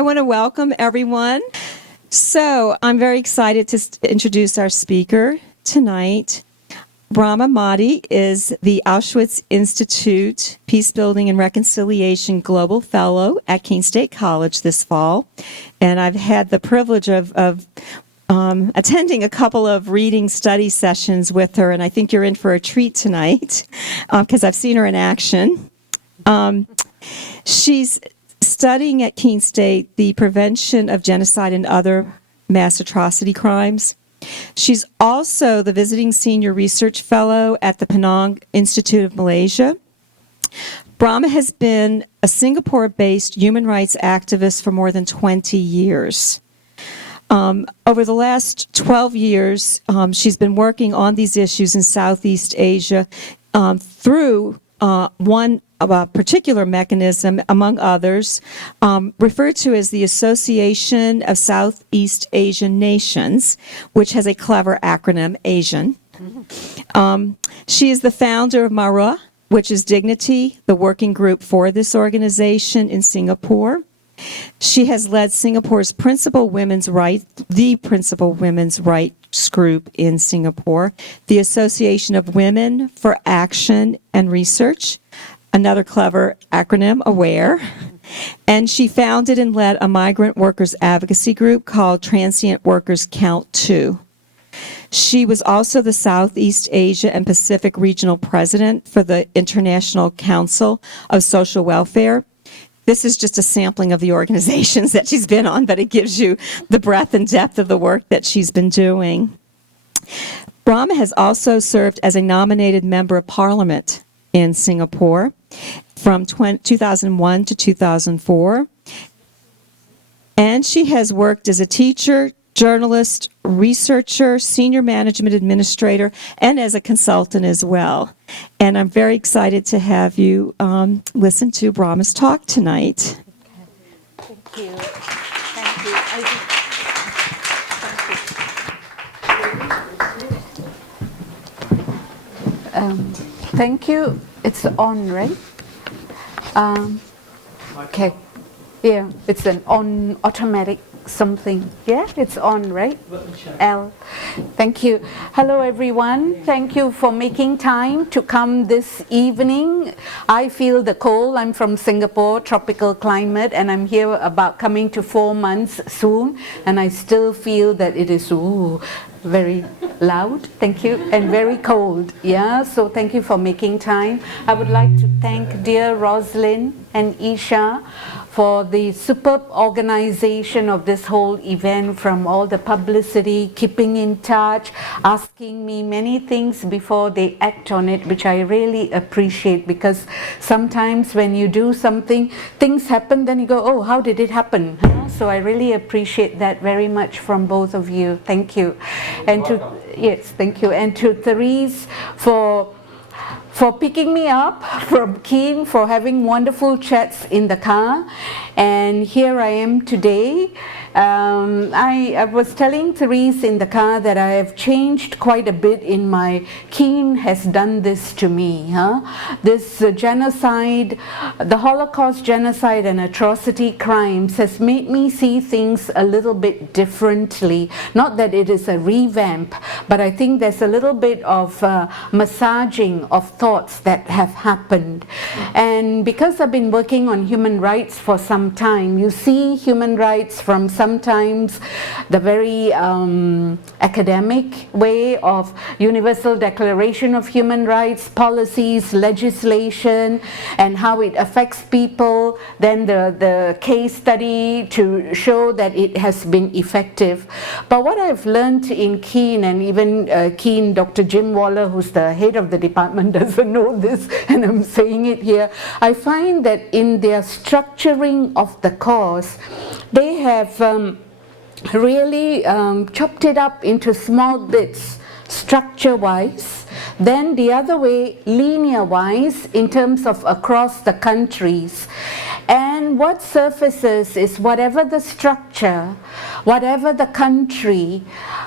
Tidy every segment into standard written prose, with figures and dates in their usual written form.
I want to welcome everyone. So I'm very excited to introduce our speaker tonight. Braema Mathi is the Auschwitz Institute Peacebuilding and Reconciliation Global Fellow at Keene State College this fall. And I've had the privilege of attending a couple of reading study sessions with her, and I think you're in for a treat tonight because I've seen her in action. She's studying at Keene State the prevention of genocide and other mass atrocity crimes. She's also the visiting senior research fellow at the Penang Institute of Malaysia. Braema has been a Singapore-based human rights activist for more than 20 years. Over the last 12 years, she's been working on these issues in Southeast Asia through one particular mechanism, among others, referred to as the Association of Southeast Asian Nations, which has a clever acronym, ASIAN. She is the founder of MARUA, which is Dignity, the working group for this organization in Singapore. She has led Singapore's principal women's rights group in Singapore, the Association of Women for Action and Research, another clever acronym, AWARE. And she founded and led a migrant workers advocacy group called Transient Workers Count 2. She was also the Southeast Asia and Pacific Regional President for the International Council of Social Welfare. This is just a sampling of the organizations that she's been on, but it gives you the breadth and depth of the work that she's been doing. Braema has also served as a nominated member of Parliament in Singapore from 2001 to 2004. And she has worked as a teacher, journalist, researcher, senior management administrator, and as a consultant as well. And I'm very excited to have you listen to Braema's talk tonight. Thank you. Thank you. Thank you. It's on, right? Okay. Yeah, it's an on automatic something. Yeah, it's on, right? L. Thank you. Hello, everyone. Thank you for making time to come this evening. I feel the cold. I'm from Singapore, tropical climate, and I'm here about coming to 4 months soon, and I still feel that it is very loud, thank you, and very cold. Yeah, so thank you for making time. I would like to thank dear Roslyn and Isha for the superb organization of this whole event, from all the publicity, keeping in touch, asking me many things before they act on it, which I really appreciate, because sometimes when you do something, things happen, then you go, oh, how did it happen? So I really appreciate that very much from both of you. Thank you. And yes, thank you. And to Therese for picking me up from Keene, for having wonderful chats in the car. And here I am today. I was telling Therese in the car that I have changed quite a bit in my Keene has done this to me. This genocide, the Holocaust genocide and atrocity crimes has made me see things a little bit differently. Not that it is a revamp, but I think there's a little bit of massaging of thoughts that have happened. And because I've been working on human rights for some time, you see human rights from sometimes the very academic way of Universal Declaration of Human Rights, policies, legislation, and how it affects people, then the case study to show that it has been effective. But what I've learned in Keene, and even Keene, Dr. Jim Waller, who's the head of the department, doesn't know this, and I'm saying it here, I find that in their structuring of the course, they have really chopped it up into small bits, structure-wise. Then the other way, linear-wise, in terms of across the countries. And And what surfaces is whatever the structure, whatever the country,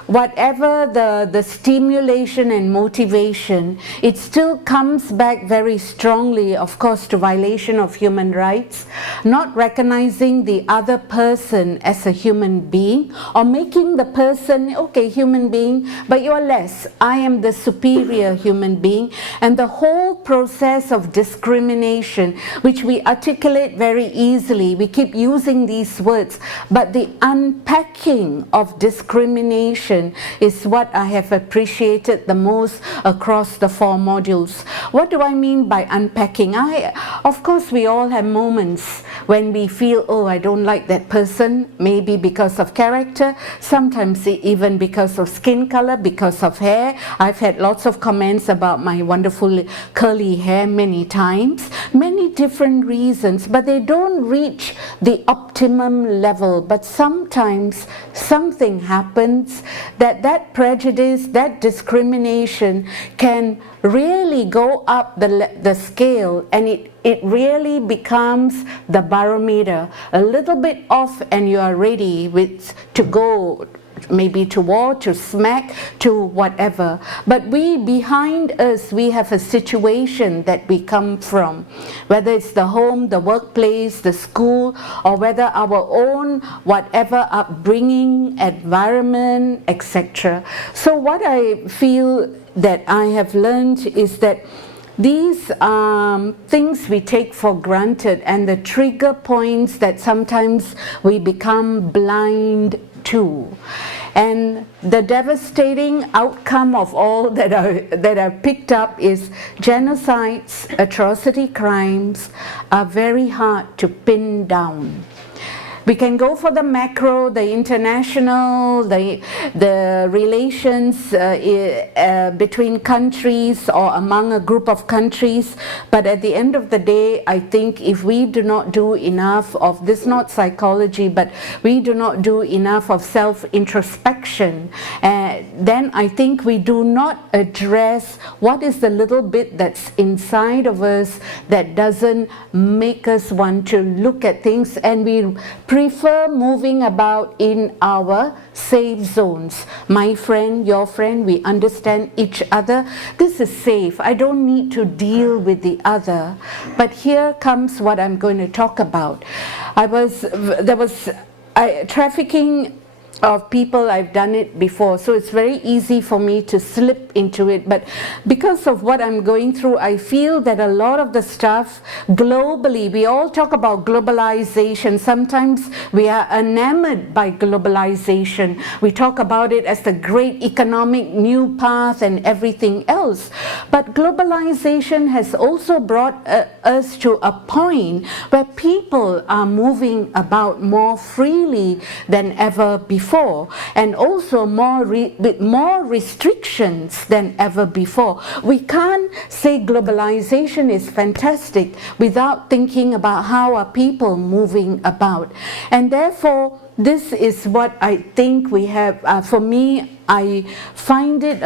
whatever the stimulation and motivation, it still comes back very strongly, of course, to violation of human rights, not recognizing the other person as a human being, or making the person, okay, human being, but you are less. I am the superior human being. And the whole process of discrimination, which we articulate very easily, we keep using these words, but the unpacking of discrimination is what I have appreciated the most across the 4 modules. What do I mean by unpacking? Of course, we all have moments when we feel, oh, I don't like that person, maybe because of character, sometimes even because of skin color, because of hair. I've had lots of comments about my wonderful curly hair many times, many different reasons, but they don't reach the optimum level. But sometimes something happens that prejudice, that discrimination can really go up the scale, and it really becomes the barometer. A little bit off and you are ready to go maybe to war, to smack, to whatever. But behind us, we have a situation that we come from, whether it's the home, the workplace, the school, or whether our own whatever upbringing, environment, etc. So what I feel that I have learned is that these things we take for granted, and the trigger points that sometimes we become blind to. And the devastating outcome of all that I've picked up is genocides, atrocity crimes are very hard to pin down. We can go for the macro, the international, the relations between countries or among a group of countries, but at the end of the day, I think if we do not do enough of this, not psychology, but we do not do enough of self-introspection, then I think we do not address what is the little bit that's inside of us that doesn't make us want to look at things, and we prefer moving about in our safe zones. My friend, your friend, we understand each other. This is safe. I don't need to deal with the other. But here comes what I'm going to talk about. Trafficking of people, I've done it before, so it's very easy for me to slip into it. But because of what I'm going through, I feel that a lot of the stuff globally, we all talk about globalization. Sometimes we are enamored by globalization. We talk about it as the great economic new path and everything else. But globalization has also brought us to a point where people are moving about more freely than ever before. And also with more restrictions than ever before. We can't say globalization is fantastic without thinking about how are people moving about. And therefore, this is what I think we have. For me, I find it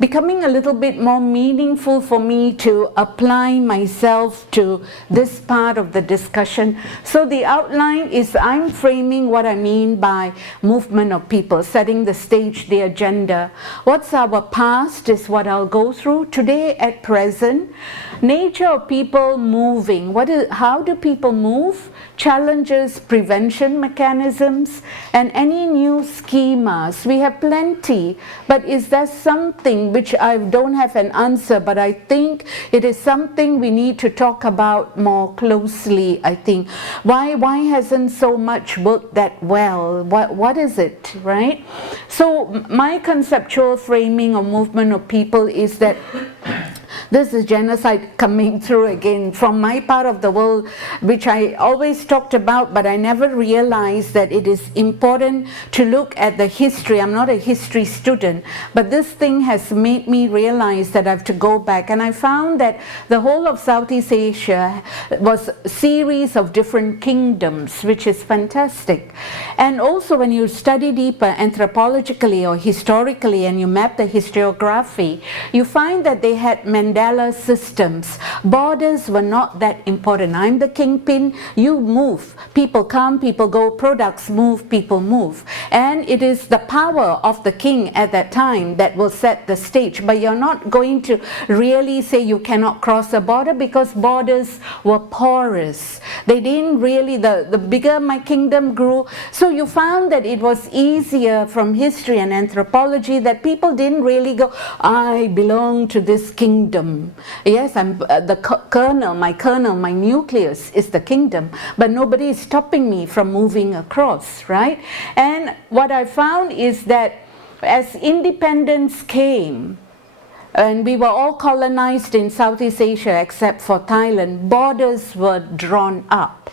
becoming a little bit more meaningful for me to apply myself to this part of the discussion. So the outline is I'm framing what I mean by movement of people, setting the stage, the agenda. What's our past is what I'll go through. Today at present, nature of people moving. How do people move? Challenges, prevention mechanisms, and any new schemas. We have plenty, but is there something which I don't have an answer, but I think it is something we need to talk about more closely, I think. Why hasn't so much worked that well? What is it, right? So my conceptual framing of movement of people is that this is genocide coming through again from my part of the world, which I always talked about, but I never realized that it is important to look at the history. I'm not a history student, but this thing has made me realize that I have to go back. And I found that the whole of Southeast Asia was a series of different kingdoms, which is fantastic. And also when you study deeper anthropologically or historically and you map the historiography, you find that they had Mandela mandala systems. Borders were not that important. I'm the kingpin, you move. People come, people go, products move, people move. And it is the power of the king at that time that will set the stage. But you're not going to really say you cannot cross a border, because borders were porous. They didn't really, the bigger my kingdom grew. So you found that it was easier from history and anthropology that people didn't really go, I belong to this kingdom. Yes, I'm the kernel, my nucleus is the kingdom, but nobody is stopping me from moving across, right? And what I found is that as independence came, and we were all colonized in Southeast Asia except for Thailand, borders were drawn up.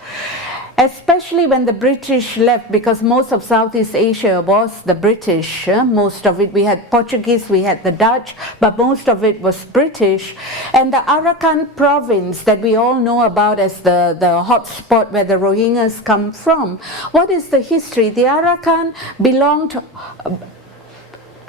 Especially when the British left, because most of Southeast Asia was the British, most of it, we had Portuguese, we had the Dutch, but most of it was British. And the Arakan province that we all know about as the hot spot where the Rohingyas come from, what is the history? The Arakan belonged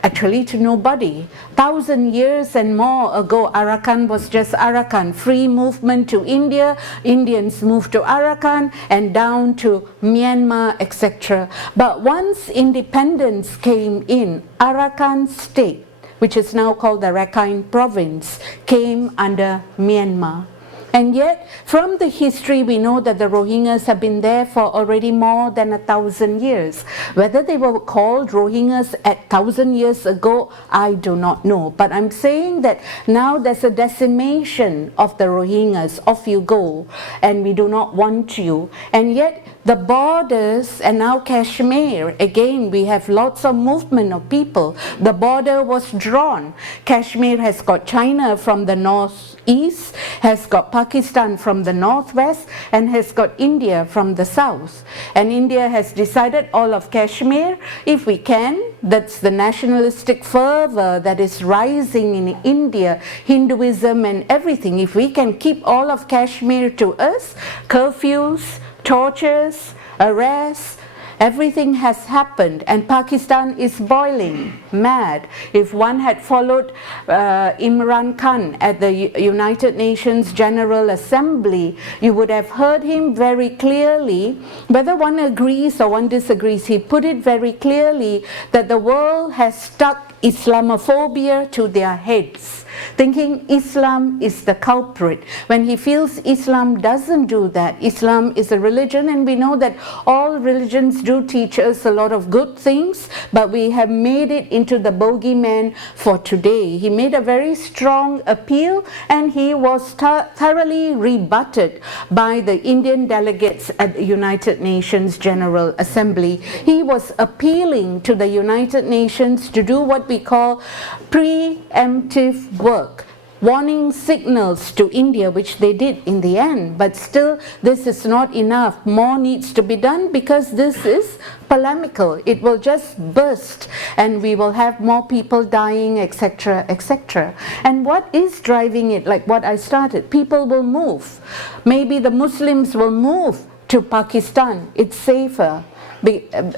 actually to nobody. 1,000 years and more ago, Arakan was just Arakan. Free movement to India, Indians moved to Arakan and down to Myanmar, etc. But once independence came in, Arakan state, which is now called the Rakhine province, came under Myanmar. And yet, from the history, we know that the Rohingyas have been there for already more than 1,000 years. Whether they were called Rohingyas at 1,000 years ago, I do not know. But I'm saying that now there's a decimation of the Rohingyas. Off you go, and we do not want you. And yet, the borders, and now Kashmir, again, we have lots of movement of people. The border was drawn. Kashmir has got China from the northeast, has got Pakistan from the northwest, and has got India from the south. And India has decided all of Kashmir, if we can, that's the nationalistic fervor that is rising in India, Hinduism and everything. If we can keep all of Kashmir to us, curfews, tortures, arrests, everything has happened, and Pakistan is boiling mad. If one had followed Imran Khan at the United Nations General Assembly, you would have heard him very clearly, whether one agrees or one disagrees, he put it very clearly that the world has stuck Islamophobia to their heads, thinking Islam is the culprit, when he feels Islam doesn't do that. Islam is a religion, and we know that all religions do teach us a lot of good things, but we have made it into the bogeyman for today. He made a very strong appeal, and he was thoroughly rebutted by the Indian delegates at the United Nations General Assembly. He was appealing to the United Nations to do what we call preemptive work, warning signals to India, which they did in the end. But still, this is not enough. More needs to be done, because this is polemical. It will just burst, and we will have more people dying, etc., etc. And what is driving it? Like what I started, people will move. Maybe the Muslims will move to Pakistan. It's safer.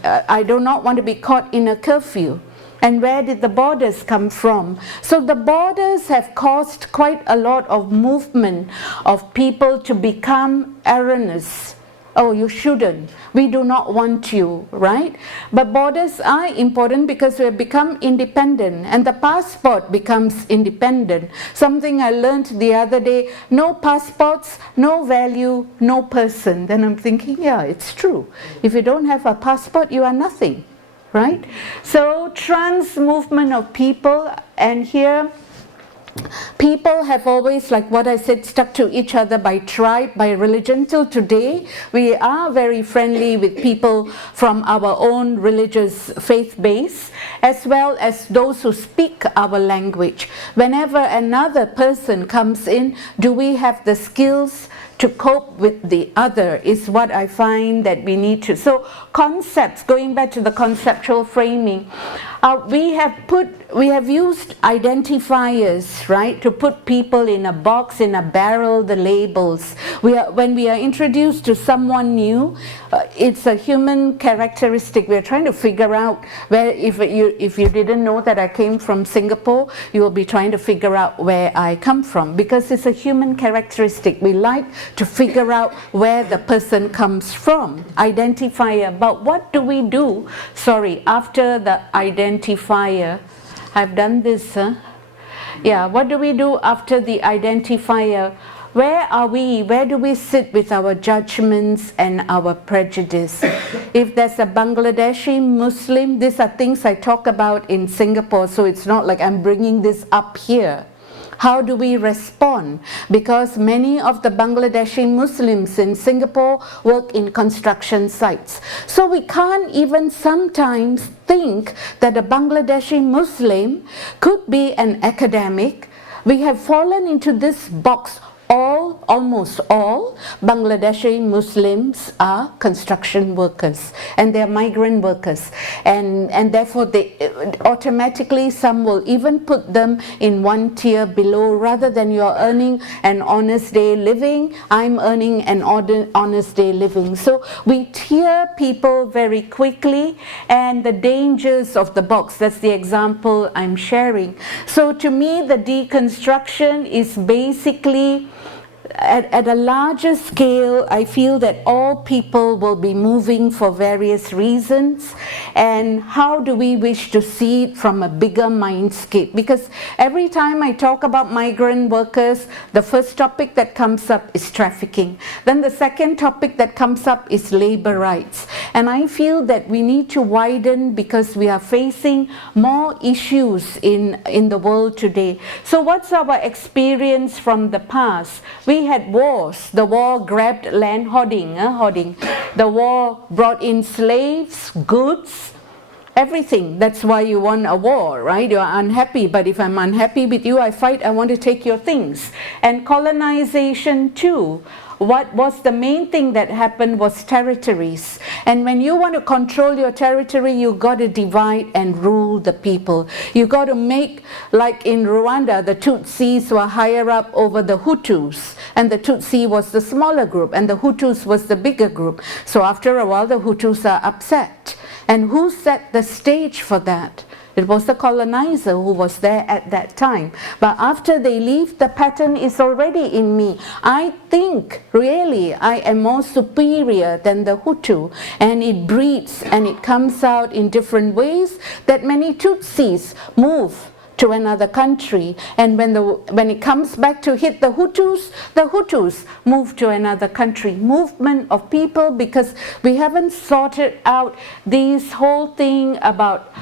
I do not want to be caught in a curfew. And where did the borders come from? So the borders have caused quite a lot of movement of people to become erroneous. Oh, you shouldn't. We do not want you, right? But borders are important because we have become independent, and the passport becomes independent. Something I learned the other day, no passports, no value, no person. Then I'm thinking, yeah, it's true. If you don't have a passport, you are nothing. Right? So trans movement of people, and here people have always, like what I said, stuck to each other by tribe, by religion. Till today, we are very friendly with people from our own religious faith base, as well as those who speak our language. Whenever another person comes in, do we have the skills to cope with the other is what I find that we need to. So concepts, going back to the conceptual framing, we have used identifiers, right, to put people in a box, in a barrel, the labels. When we are introduced to someone new, it's a human characteristic. We're trying to figure out where, if you didn't know that I came from Singapore, you will be trying to figure out where I come from, because it's a human characteristic. We like to figure out where the person comes from. Identifier. But what do we do, after the identifier? I've done this, yeah, what do we do after the identifier? Where are we? Where do we sit with our judgments and our prejudice? If there's a Bangladeshi Muslim, these are things I talk about in Singapore, so it's not like I'm bringing this up here. How do we respond? Because many of the Bangladeshi Muslims in Singapore work in construction sites. So we can't even sometimes think that a Bangladeshi Muslim could be an academic. We have fallen into this box. Almost all Bangladeshi Muslims are construction workers, and they are migrant workers, and therefore they automatically, some will even put them in one tier below. Rather than you're earning an honest day living, I'm earning an honest day living. So we tier people very quickly, and the dangers of the box, that's the example I'm sharing. So to me, the deconstruction is basically, at a larger scale, I feel that all people will be moving for various reasons, and how do we wish to see it from a bigger mindscape? Because every time I talk about migrant workers, the first topic that comes up is trafficking. Then the second topic that comes up is labor rights. And I feel that we need to widen, because we are facing more issues in the world today. So what's our experience from the past? We had wars. The war grabbed land, hoarding. The war brought in slaves, goods, everything. That's why you want a war, right? You are unhappy, but if I'm unhappy with you, I fight, I want to take your things. And colonization too. What was the main thing that happened was territories. And when you want to control your territory, you got to divide and rule the people. You got to make, like in Rwanda, the Tutsis were higher up over the Hutus, and the Tutsi was the smaller group, and the Hutus was the bigger group. So after a while, the Hutus are upset. And who set the stage for that? It was the colonizer who was there at that time. But after they leave, the pattern is already in me. I think, really, I am more superior than the Hutu. And it breeds and it comes out in different ways, that many Tutsis move to another country. And when it comes back to hit the Hutus move to another country. Movement of people, because we haven't sorted out this whole thing about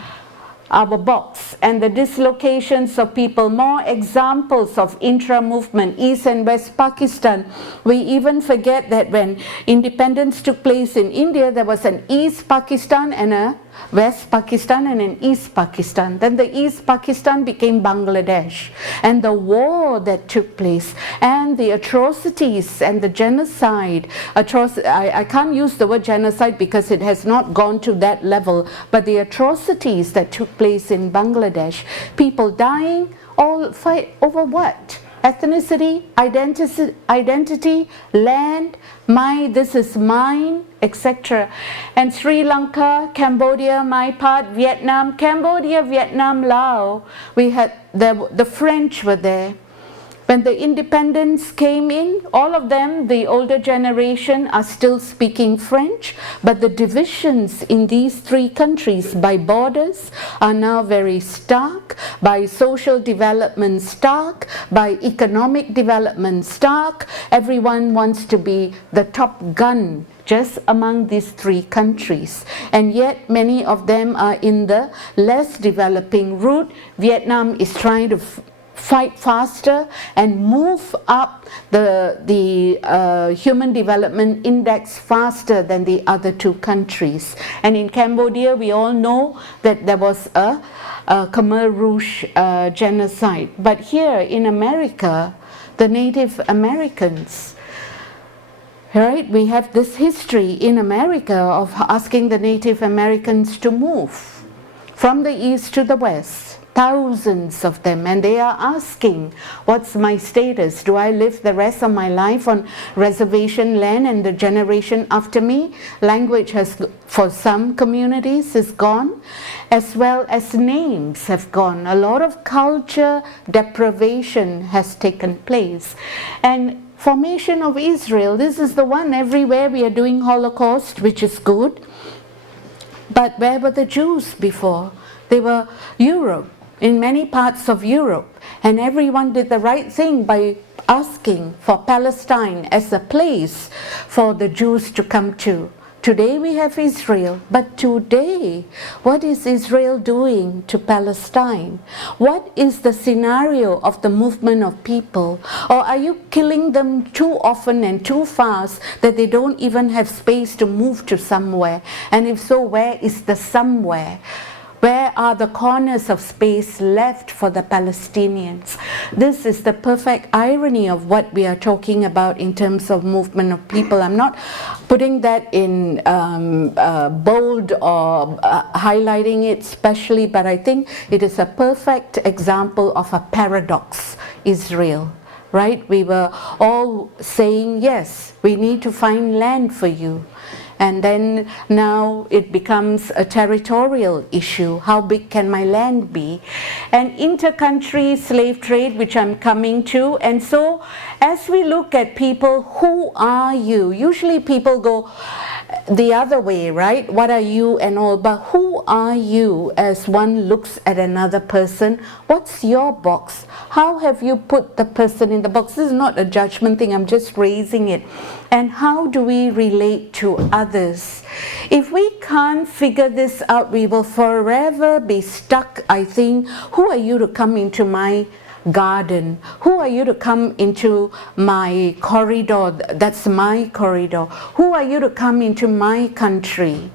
our box and the dislocations of people. More examples of intra-movement, East and West Pakistan. We even forget that when independence took place in India, there was an East Pakistan and a West Pakistan and in East Pakistan. Then the East Pakistan became Bangladesh. And the war that took place and the atrocities and the genocide. I can't use the word genocide because it has not gone to that level. But the atrocities that took place in Bangladesh. People dying, all fight over what? Ethnicity, identity, land, this is mine, etc. And Sri Lanka, Cambodia, my part, Vietnam, Cambodia, Vietnam, Laos, we had the French were there. When the independence came in, all of them, the older generation, are still speaking French, but the divisions in these three countries by borders are now very stark, by social development stark, by economic development stark. Everyone wants to be the top gun just among these three countries. And yet many of them are in the less developing route. Vietnam is trying to fight faster and move up the human development index faster than the other two countries. And in Cambodia, we all know that there was a Khmer Rouge genocide. But here in America, the Native Americans, right? We have this history in America of asking the Native Americans to move from the east to the west, thousands of them, and they are asking, what's my status? Do I live the rest of my life on reservation land and the generation after me? Language has, for some communities, is gone, as well as names have gone. A lot of culture deprivation has taken place. And formation of Israel, this is the one everywhere we are doing Holocaust, which is good. But where were the Jews before? They were Europe, in many parts of Europe. And everyone did the right thing by asking for Palestine as a place for the Jews to come to. Today we have Israel, but today, what is Israel doing to Palestine? What is the scenario of the movement of people? Or are you killing them too often and too fast that they don't even have space to move to somewhere? And if so, where is the somewhere? Where are the corners of space left for the Palestinians? This is the perfect irony of what we are talking about in terms of movement of people. I'm not putting that in bold or highlighting it specially, but I think it is a perfect example of a paradox, Israel. Right? We were all saying, yes, we need to find land for you. And then now it becomes a territorial issue. How big can my land be? And inter-country slave trade, which I'm coming to. And so as we look at people, who are you? Usually people go the other way, right? What are you and all? But who are you as one looks at another person? What's your box? How have you put the person in the box? This is not a judgment thing, I'm just raising it. And how do we relate to others? If we can't figure this out, we will forever be stuck, I think. Who are you to come into my garden? Who are you to come into my corridor? That's my corridor. Who are you to come into my country?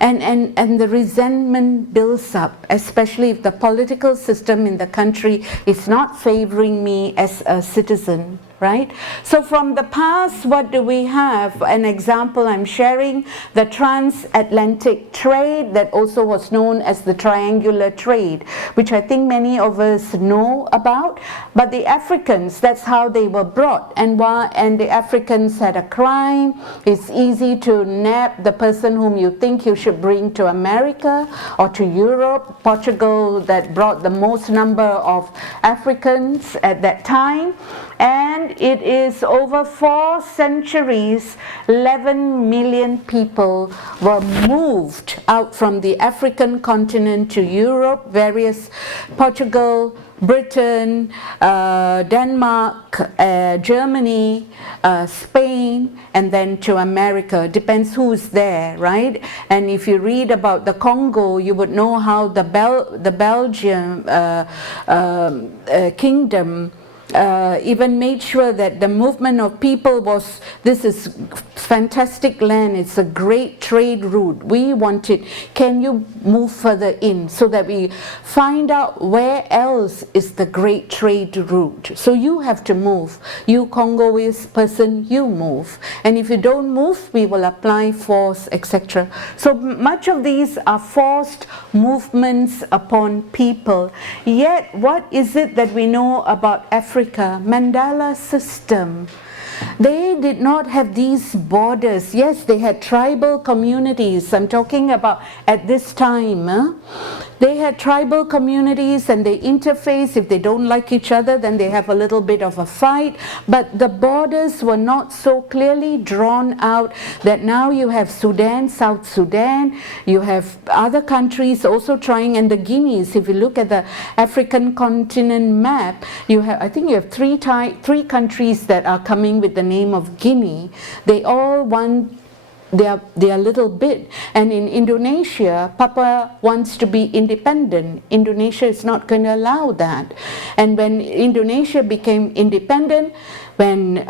And the resentment builds up, especially if the political system in the country is not favoring me as a citizen. Right? So from the past, what do we have? An example I'm sharing, the transatlantic trade that also was known as the triangular trade, which I think many of us know about. But the Africans, that's how they were brought. And the Africans had a crime. It's easy to nab the person whom you think you should bring to America or to Europe. Portugal that brought the most number of Africans at that time. And it is over 4 centuries, 11 million people were moved out from the African continent to Europe, various Portugal, Britain, Denmark, Germany, Spain, and then to America. Depends who's there, right? And if you read about the Congo, you would know how the Belgian kingdom even made sure that the movement of people was, this is fantastic land, it's a great trade route, we want it, can you move further in, so that we find out where else is the great trade route. So you have to move, you Congolese person, you move, and if you don't move, we will apply force, etc. So much of these are forced movements upon people. Yet what is it that we know about Africa? Mandela system. They did not have these borders. Yes, they had tribal communities. I'm talking about at this time. They had tribal communities and they interface. If they don't like each other, then they have a little bit of a fight. But the borders were not so clearly drawn out that now you have Sudan, South Sudan, you have other countries also trying, and the Guineas. If you look at the African continent map, you have, I think you have three countries that are coming with the name of Guinea. They all want their little bit. And in Indonesia, Papua wants to be independent. Indonesia is not going to allow that. And when Indonesia became independent, when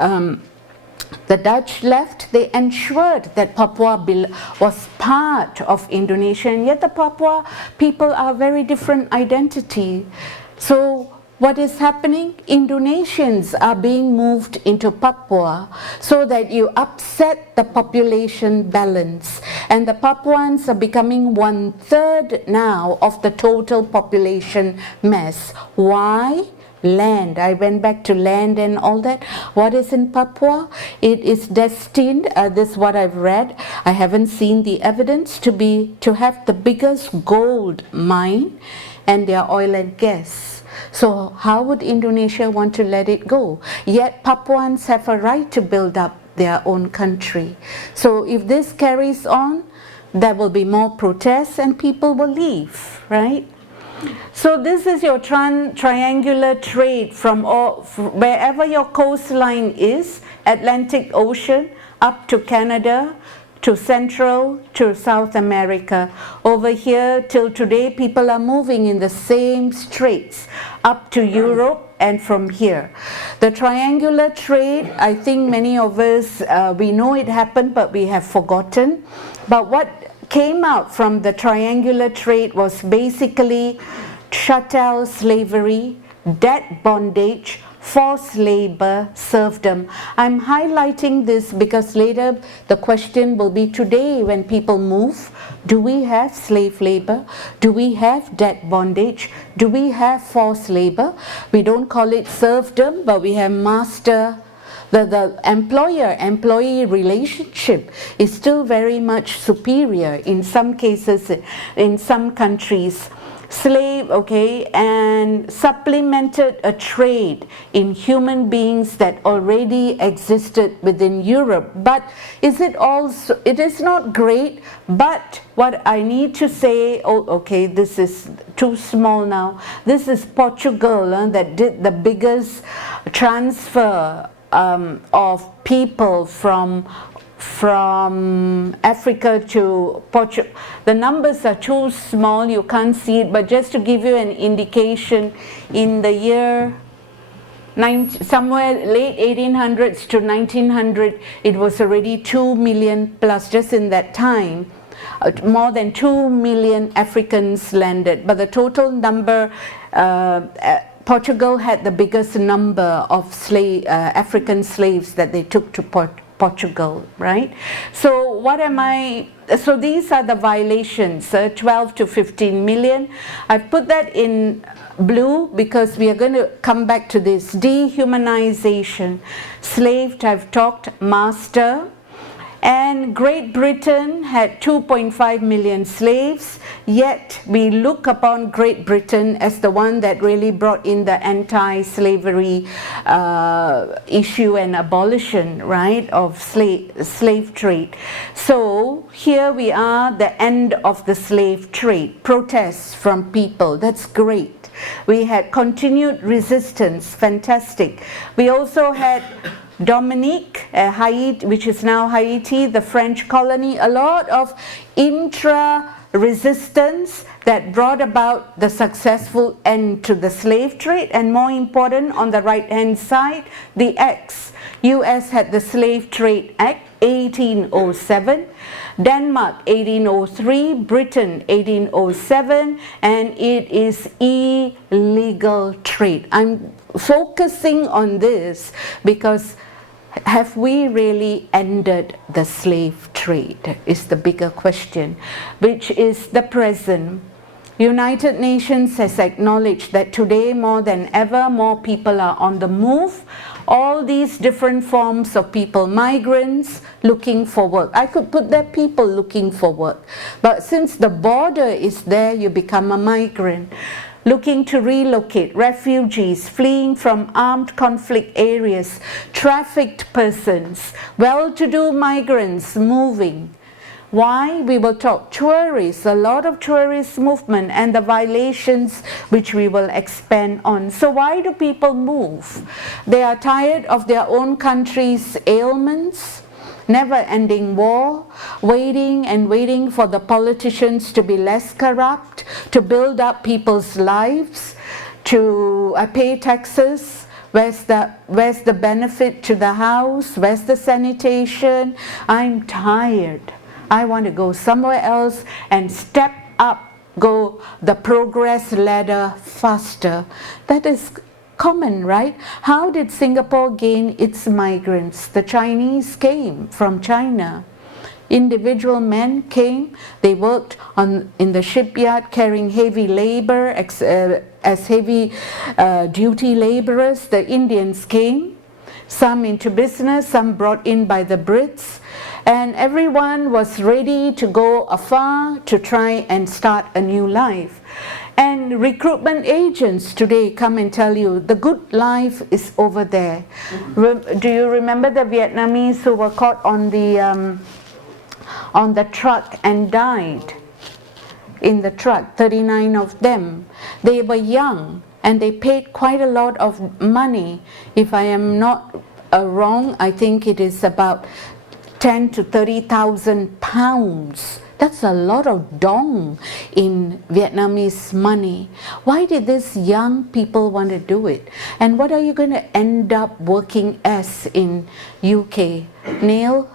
the Dutch left, they ensured that Papua was part of Indonesia, and yet the Papua people are very different identity. So what is happening? Indonesians are being moved into Papua so that you upset the population balance. And the Papuans are becoming 1/3 now of the total population mass. Why? Land. I went back to land and all that. What is in Papua? It is destined, this is what I've read, I haven't seen the evidence, to have the biggest gold mine and their oil and gas. So how would Indonesia want to let it go? Yet Papuans have a right to build up their own country. So if this carries on, there will be more protests and people will leave, right? So this is your triangular trade from wherever your coastline is, Atlantic Ocean, up to Canada, to Central, to South America. Over here, till today, people are moving in the same straits, up to Europe and from here. The triangular trade, I think many of us, we know it happened, but we have forgotten. But what came out from the triangular trade was basically chattel slavery, debt bondage, forced labor, serfdom. I'm highlighting this because later the question will be, today when people move, do we have slave labor? Do we have debt bondage? Do we have forced labor? We don't call it serfdom, but we have master. The employer-employee relationship is still very much superior in some cases, in some countries. Slave, okay, and supplemented a trade in human beings that already existed within Europe. But is it also, it is not great, but what I need to say, oh, okay, this is too small now. This is Portugal that did the biggest transfer of people from Africa to Portugal. The numbers are too small, you can't see it, but just to give you an indication, in the year somewhere late 1800s to 1900, it was already 2 million plus just in that time. More than 2 million Africans landed, but the total number, Portugal had the biggest number of African slaves that they took to Portugal, right? So what am I, so these are the violations, 12 to 15 million. I've put that in blue because we are going to come back to this. Dehumanization, slaved, I've talked, master. And Great Britain had 2.5 million slaves, yet we look upon Great Britain as the one that really brought in the anti-slavery issue and abolition, right, of slave trade. So here we are, the end of the slave trade, protests from people, that's great. We had continued resistance, fantastic. We also had Dominique, Haiti, which is now Haiti, the French colony, a lot of intra-resistance that brought about the successful end to the slave trade. And more important, on the right-hand side, the Acts. US had the Slave Trade Act, 1807. Denmark, 1803, Britain, 1807, and it is illegal trade. I'm focusing on this because have we really ended the slave trade is the bigger question, which is the present. United Nations has acknowledged that today more than ever more people are on the move. All these different forms of people, migrants looking for work. I could put there people looking for work. But since the border is there, you become a migrant. Looking to relocate, refugees fleeing from armed conflict areas, trafficked persons, well-to-do migrants moving. Why? We will talk tourists, a lot of tourist movement and the violations which we will expand on. So why do people move? They are tired of their own country's ailments, never-ending war, waiting and waiting for the politicians to be less corrupt, to build up people's lives, to pay taxes. Where's the benefit to the house? Where's the sanitation? I'm tired. I want to go somewhere else and step up, go the progress ladder faster. That is common, right? How did Singapore gain its migrants? The Chinese came from China. Individual men came, they worked in the shipyard carrying heavy labor, as heavy duty laborers. The Indians came, some into business, some brought in by the Brits, and everyone was ready to go afar to try and start a new life. And recruitment agents today come and tell you the good life is over there. Do you remember the Vietnamese who were caught on the truck and died in the truck, 39 of them? They were young and they paid quite a lot of money. If I am not wrong, I think it is about 10 to 30,000 pounds. That's a lot of dong in Vietnamese money. Why did these young people want to do it? And what are you going to end up working as in UK? Nail?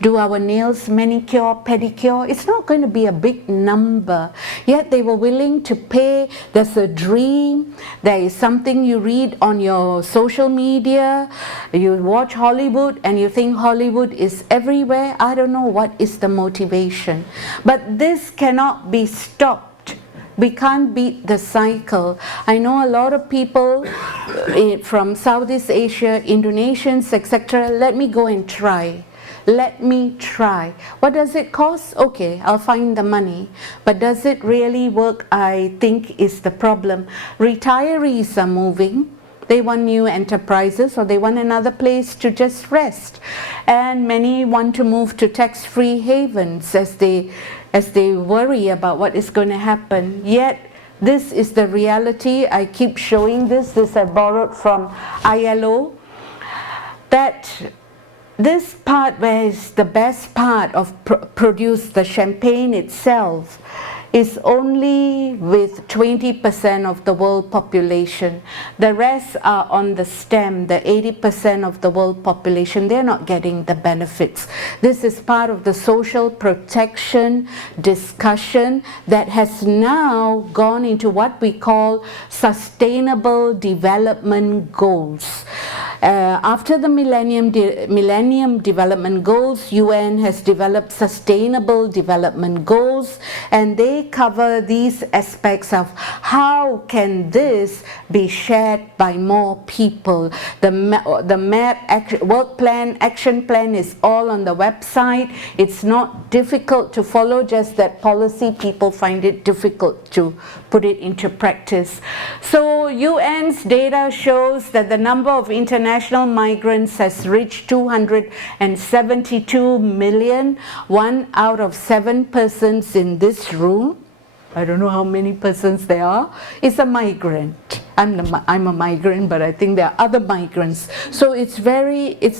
Do our nails manicure, pedicure? It's not going to be a big number. Yet they were willing to pay. There's a dream. There is something you read on your social media. You watch Hollywood and you think Hollywood is everywhere. I don't know what is the motivation. But this cannot be stopped. We can't beat the cycle. I know a lot of people from Southeast Asia, Indonesians, etc. Let me go and try. Let me try. What does it cost? Okay, I'll find the money. But does it really work? I think is the problem. Retirees are moving. They want new enterprises or they want another place to just rest. And many want to move to tax-free havens as they worry about what is going to happen. Yet, this is the reality. I keep showing this. This I borrowed from ILO. That this part, where is the best part of produce the champagne itself, is only with 20% of the world population. The rest are on the stem, the 80% of the world population. They're not getting the benefits. This is part of the social protection discussion that has now gone into what we call sustainable development goals. After the Millennium Development Goals, UN has developed Sustainable Development Goals, and they cover these aspects of how can this be shared by more people. The work plan, action plan is all on the website. It's not difficult to follow, just that policy people find it difficult to put it into practice. So UN's data shows that the number of international migrants has reached 272 million. 1 out of 7 persons in this room, I don't know how many persons there are, is a migrant. I'm a migrant, but I think there are other migrants. So it's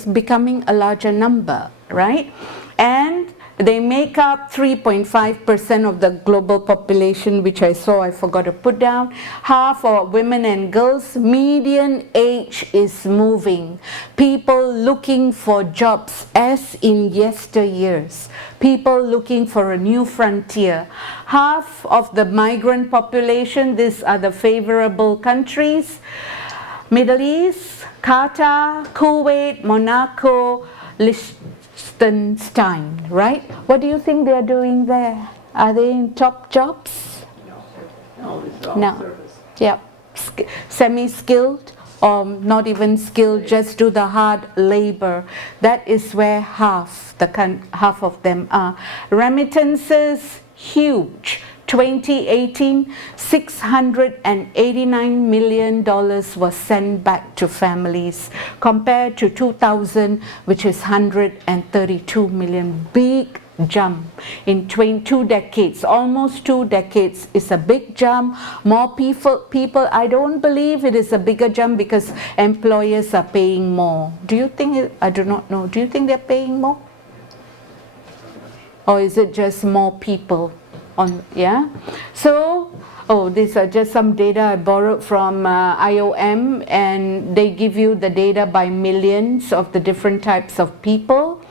becoming a larger number, right? And they make up 3.5% of the global population, which I forgot to put down. Half are women and girls. Median age is moving. People looking for jobs, as in yesteryears. People looking for a new frontier. Half of the migrant population, these are the favorable countries: Middle East, Qatar, Kuwait, Monaco, Liechtenstein, right? What do you think they are doing there? Are they in top jobs? No, it's all No. service. Yep. Semi-skilled or not even skilled, just do the hard labor. That is where half of them are. Remittances, huge. 2018, $689 million was sent back to families, compared to 2000, which is 132 million. Big jump in 2 decades, almost 2 decades is a big jump. More people, I don't believe it is a bigger jump because employers are paying more. Do you think, I do not know, do you think they're paying more? Or is it just more people? So, these are just some data I borrowed from IOM, and they give you the data by millions of the different types of people.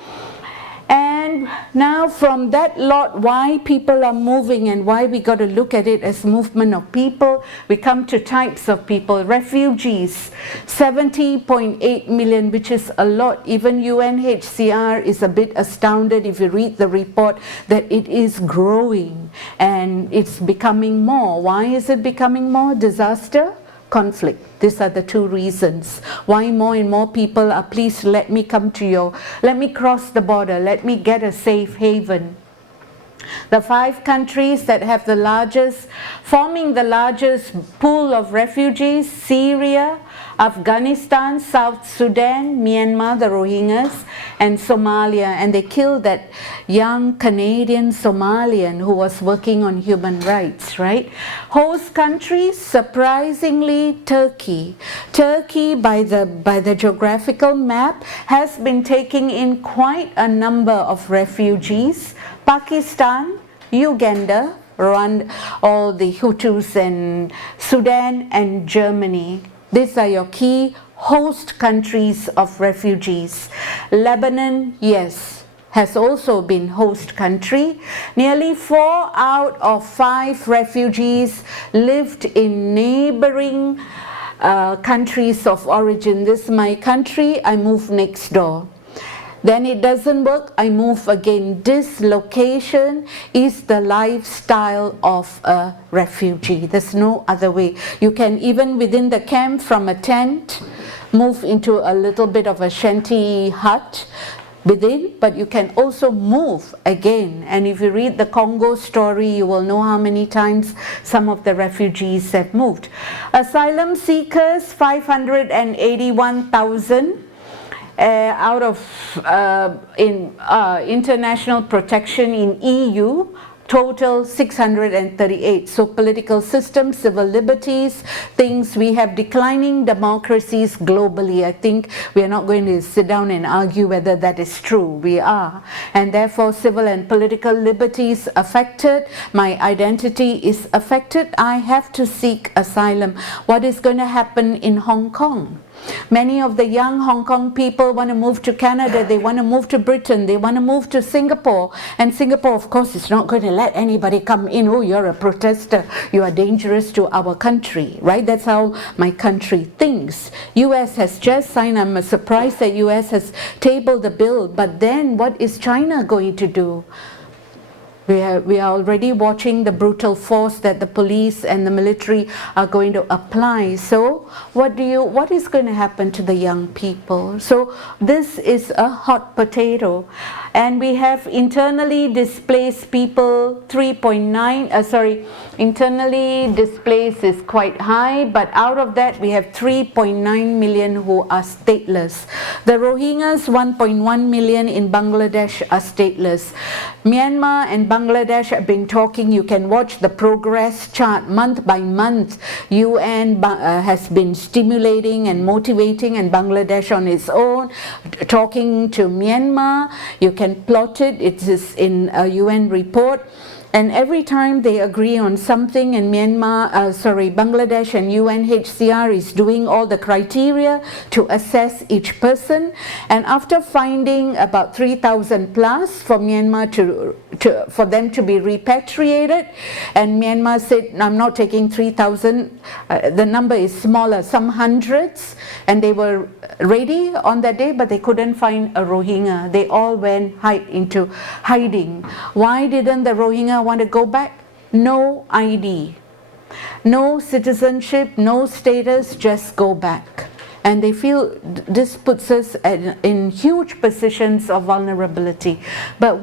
And now from that lot, why people are moving and why we got to look at it as movement of people, we come to types of people. Refugees, 70.8 million, which is a lot. Even UNHCR is a bit astounded if you read the report that it is growing and it's becoming more. Why is it becoming more? Disaster? Conflict. These are the two reasons why more and more people are, please let me come to you, let me cross the border, let me get a safe haven. The 5 countries that have the largest, forming the largest pool of refugees: Syria, Afghanistan, South Sudan, Myanmar, the Rohingyas, and Somalia. And they killed that young Canadian Somalian who was working on human rights, right? Host countries, surprisingly, Turkey. Turkey, by the geographical map, has been taking in quite a number of refugees. Pakistan, Uganda, Rwanda, all the Hutus, and Sudan and Germany. These are your key host countries of refugees. Lebanon, yes, has also been host country. Nearly 4 out of 5 refugees lived in neighboring countries of origin. This is my country, I move next door. Then it doesn't work, I move again. Dislocation is the lifestyle of a refugee. There's no other way. You can, even within the camp, from a tent, move into a little bit of a shanty hut within, but you can also move again. And if you read the Congo story, you will know how many times some of the refugees have moved. Asylum seekers, 581,000. Out of international protection in EU, total 638. So political systems, civil liberties, things, we have declining democracies globally. I think we are not going to sit down and argue whether that is true. We are. And therefore civil and political liberties affected. My identity is affected. I have to seek asylum. What is going to happen in Hong Kong? Many of the young Hong Kong people want to move to Canada, they want to move to Britain, they want to move to Singapore. And Singapore, of course, is not going to let anybody come in. Oh, you're a protester, you are dangerous to our country, right? That's how my country thinks. US has just signed, I'm surprised that US has tabled the bill, but then what is China going to do? We are already watching the brutal force that the police and the military are going to apply. So what is going to happen to the young people? So this is a hot potato. And we have internally displaced people, internally displaced is quite high, but out of that we have 3.9 million who are stateless. The Rohingyas, 1.1 million in Bangladesh, are stateless. Myanmar and Bangladesh have been talking. You can watch the progress chart month by month. UN has been stimulating and motivating, and Bangladesh on its own, talking to Myanmar. You can plot it. It is in a UN report. And every time they agree on something, and Bangladesh and UNHCR is doing all the criteria to assess each person. And after finding about 3,000 plus for Myanmar for them to be repatriated, and Myanmar said, I'm not taking 3,000, the number is smaller, some hundreds, and they were ready on that day, but they couldn't find a Rohingya. They all went into hiding. Why didn't the Rohingya want to go back? No ID, no citizenship, no status, just go back. And they feel this puts us in huge positions of vulnerability. But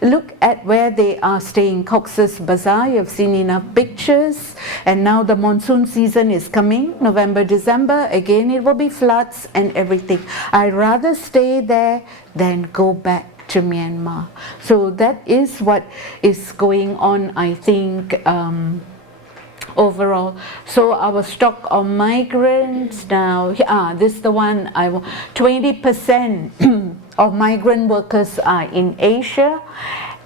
look at where they are staying. Cox's Bazar, you've seen enough pictures, and now the monsoon season is coming, November, December, again it will be floods and everything. I'd rather stay there than go back to Myanmar. So that is what is going on, I think, overall. So our stock of migrants now, this is the one 20% of migrant workers are in Asia,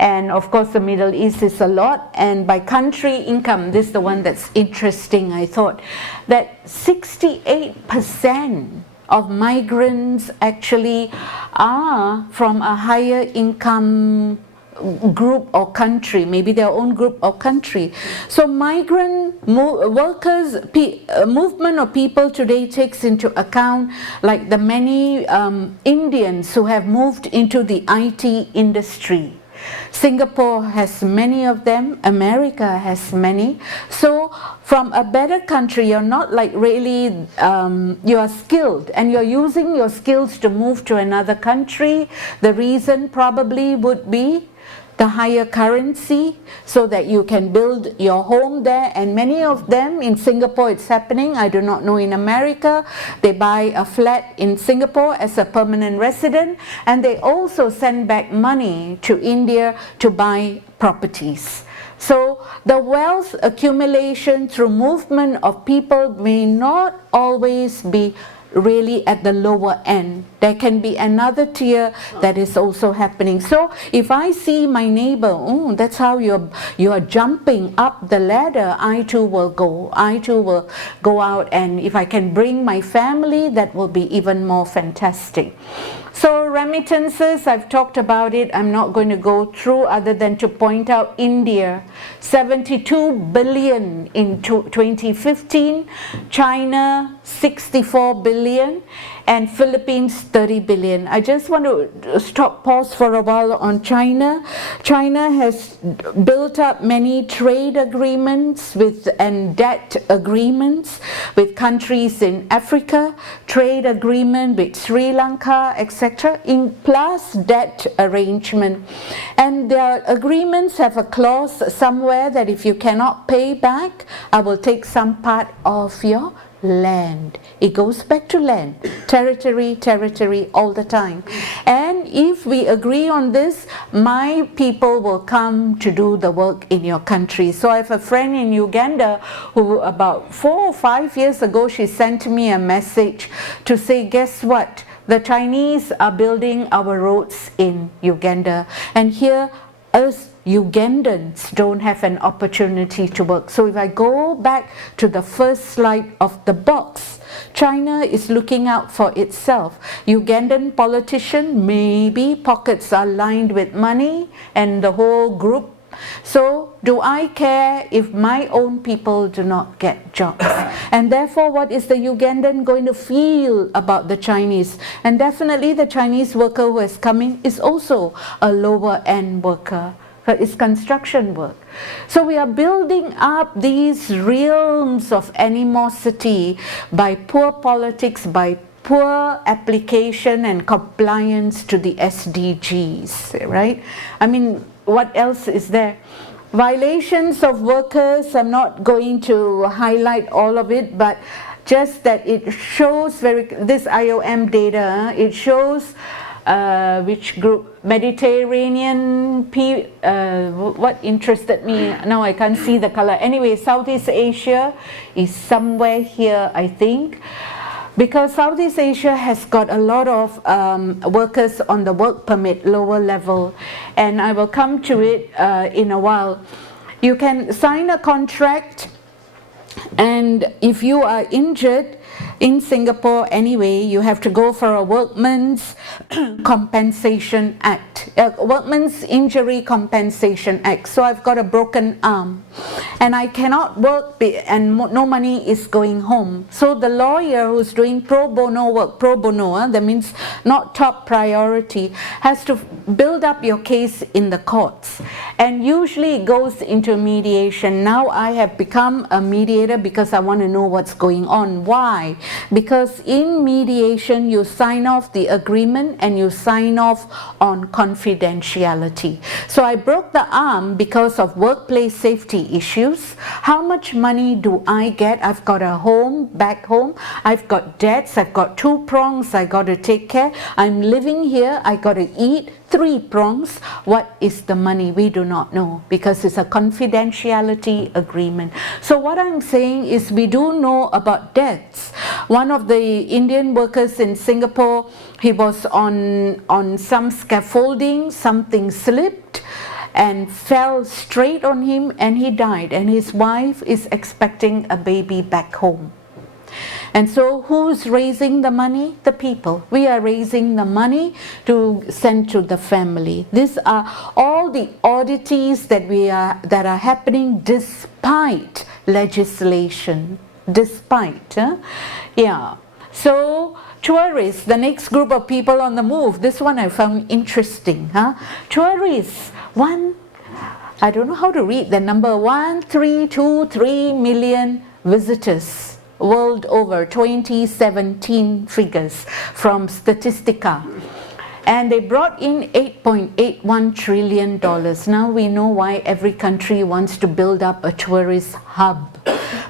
and of course the Middle East is a lot. And by country income, this is the one that's interesting. I thought that 68% of migrants actually are from a higher income group or country, maybe their own group or country. So migrant workers, movement of people today takes into account like the many Indians who have moved into the IT industry. Singapore has many of them, America has many. So from a better country, you're not like really, you are skilled and you're using your skills to move to another country. The reason probably would be the higher currency so that you can build your home there, and many of them in Singapore it's happening, I do not know in America, they buy a flat in Singapore as a permanent resident and they also send back money to India to buy properties. So the wealth accumulation through movement of people may not always be really at the lower end. There can be another tier that is also happening. So if I see my neighbor, oh, that's how you are jumping up the ladder, I too will go. I too will go out, and if I can bring my family, that will be even more fantastic. So remittances, I've talked about it. I'm not going to go through other than to point out India, 72 billion in 2015, China 64 billion, and Philippines 30 billion. I just want to pause for a while on China. China has built up many trade agreements and debt agreements with countries in Africa, trade agreement with Sri Lanka, etc., plus debt arrangement. And their agreements have a clause somewhere that if you cannot pay back, I will take some part of your land. It goes back to land, territory all the time. And if we agree on this, my people will come to do the work in your country. So I have a friend in Uganda who about 4 or 5 years ago, she sent me a message to say, guess what? The Chinese are building our roads in Uganda, and here us Ugandans don't have an opportunity to work. So if I go back to the first slide of the box, China is looking out for itself. Ugandan politician, maybe pockets are lined with money and the whole group. So do I care if my own people do not get jobs? And therefore, what is the Ugandan going to feel about the Chinese? And definitely the Chinese worker who is coming is also a lower end worker. It's construction work. So we are building up these realms of animosity by poor politics, by poor application and compliance to the SDGs, right? I mean, what else is there? Violations of workers, I'm not going to highlight all of it, but just that it shows this IOM data, it shows which group? Mediterranean, what interested me, now I can't see the color. Anyway, Southeast Asia is somewhere here, I think, because Southeast Asia has got a lot of workers on the work permit lower level, and I will come to it in a while. You can sign a contract, and if you are injured in Singapore anyway, you have to go for a Workmen's Compensation Act, Workmen's Injury Compensation Act. So I've got a broken arm and I cannot work and no money is going home. So the lawyer who's doing pro bono work, pro bono, that means not top priority, has to build up your case in the courts. And usually it goes into mediation. Now I have become a mediator because I want to know what's going on. Why? Because in mediation you sign off the agreement and you sign off on confidentiality. So I broke the arm because of workplace safety issues. How much money do I get? I've got a home back home, I've got debts, I've got 2 prongs I got to take care, I'm living here, I got to eat, 3 prongs. What is the money? We do not know because it's a confidentiality agreement. So what I'm saying is we do know about debts. One of the Indian workers in Singapore, he was on some scaffolding, something slipped and fell straight on him and he died, and his wife is expecting a baby back home. And so who's raising the money? The people. We are raising the money to send to the family. These are all the oddities that are happening despite legislation. Despite. Yeah. So tourists, the next group of people on the move, this one I found interesting. Tourists, I don't know how to read the number, 1,323 million visitors world over, 2017 figures from Statistica. And they brought in $8.81 trillion. Now we know why every country wants to build up a tourist hub.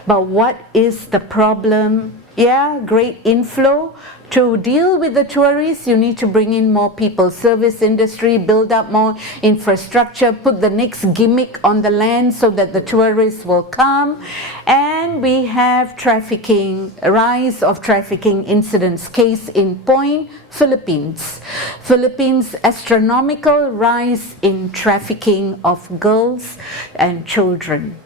But what is the problem? Yeah, great inflow. To deal with the tourists, you need to bring in more people. Service industry, build up more infrastructure, put the next gimmick on the land so that the tourists will come. And we have trafficking, rise of trafficking incidents. Case in point, Philippines. Philippines, astronomical rise in trafficking of girls and children.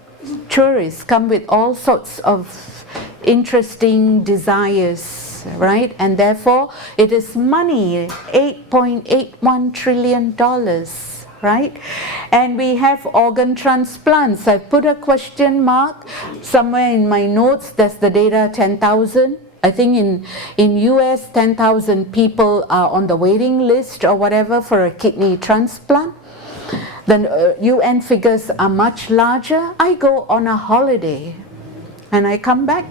Tourists come with all sorts of interesting desires, right? And therefore it is money, $8.81 trillion, right? And we have organ transplants. I put a question mark somewhere in my notes. That's the data, 10,000. I think in US 10,000 people are on the waiting list or whatever for a kidney transplant. The UN figures are much larger. I go on a holiday and I come back.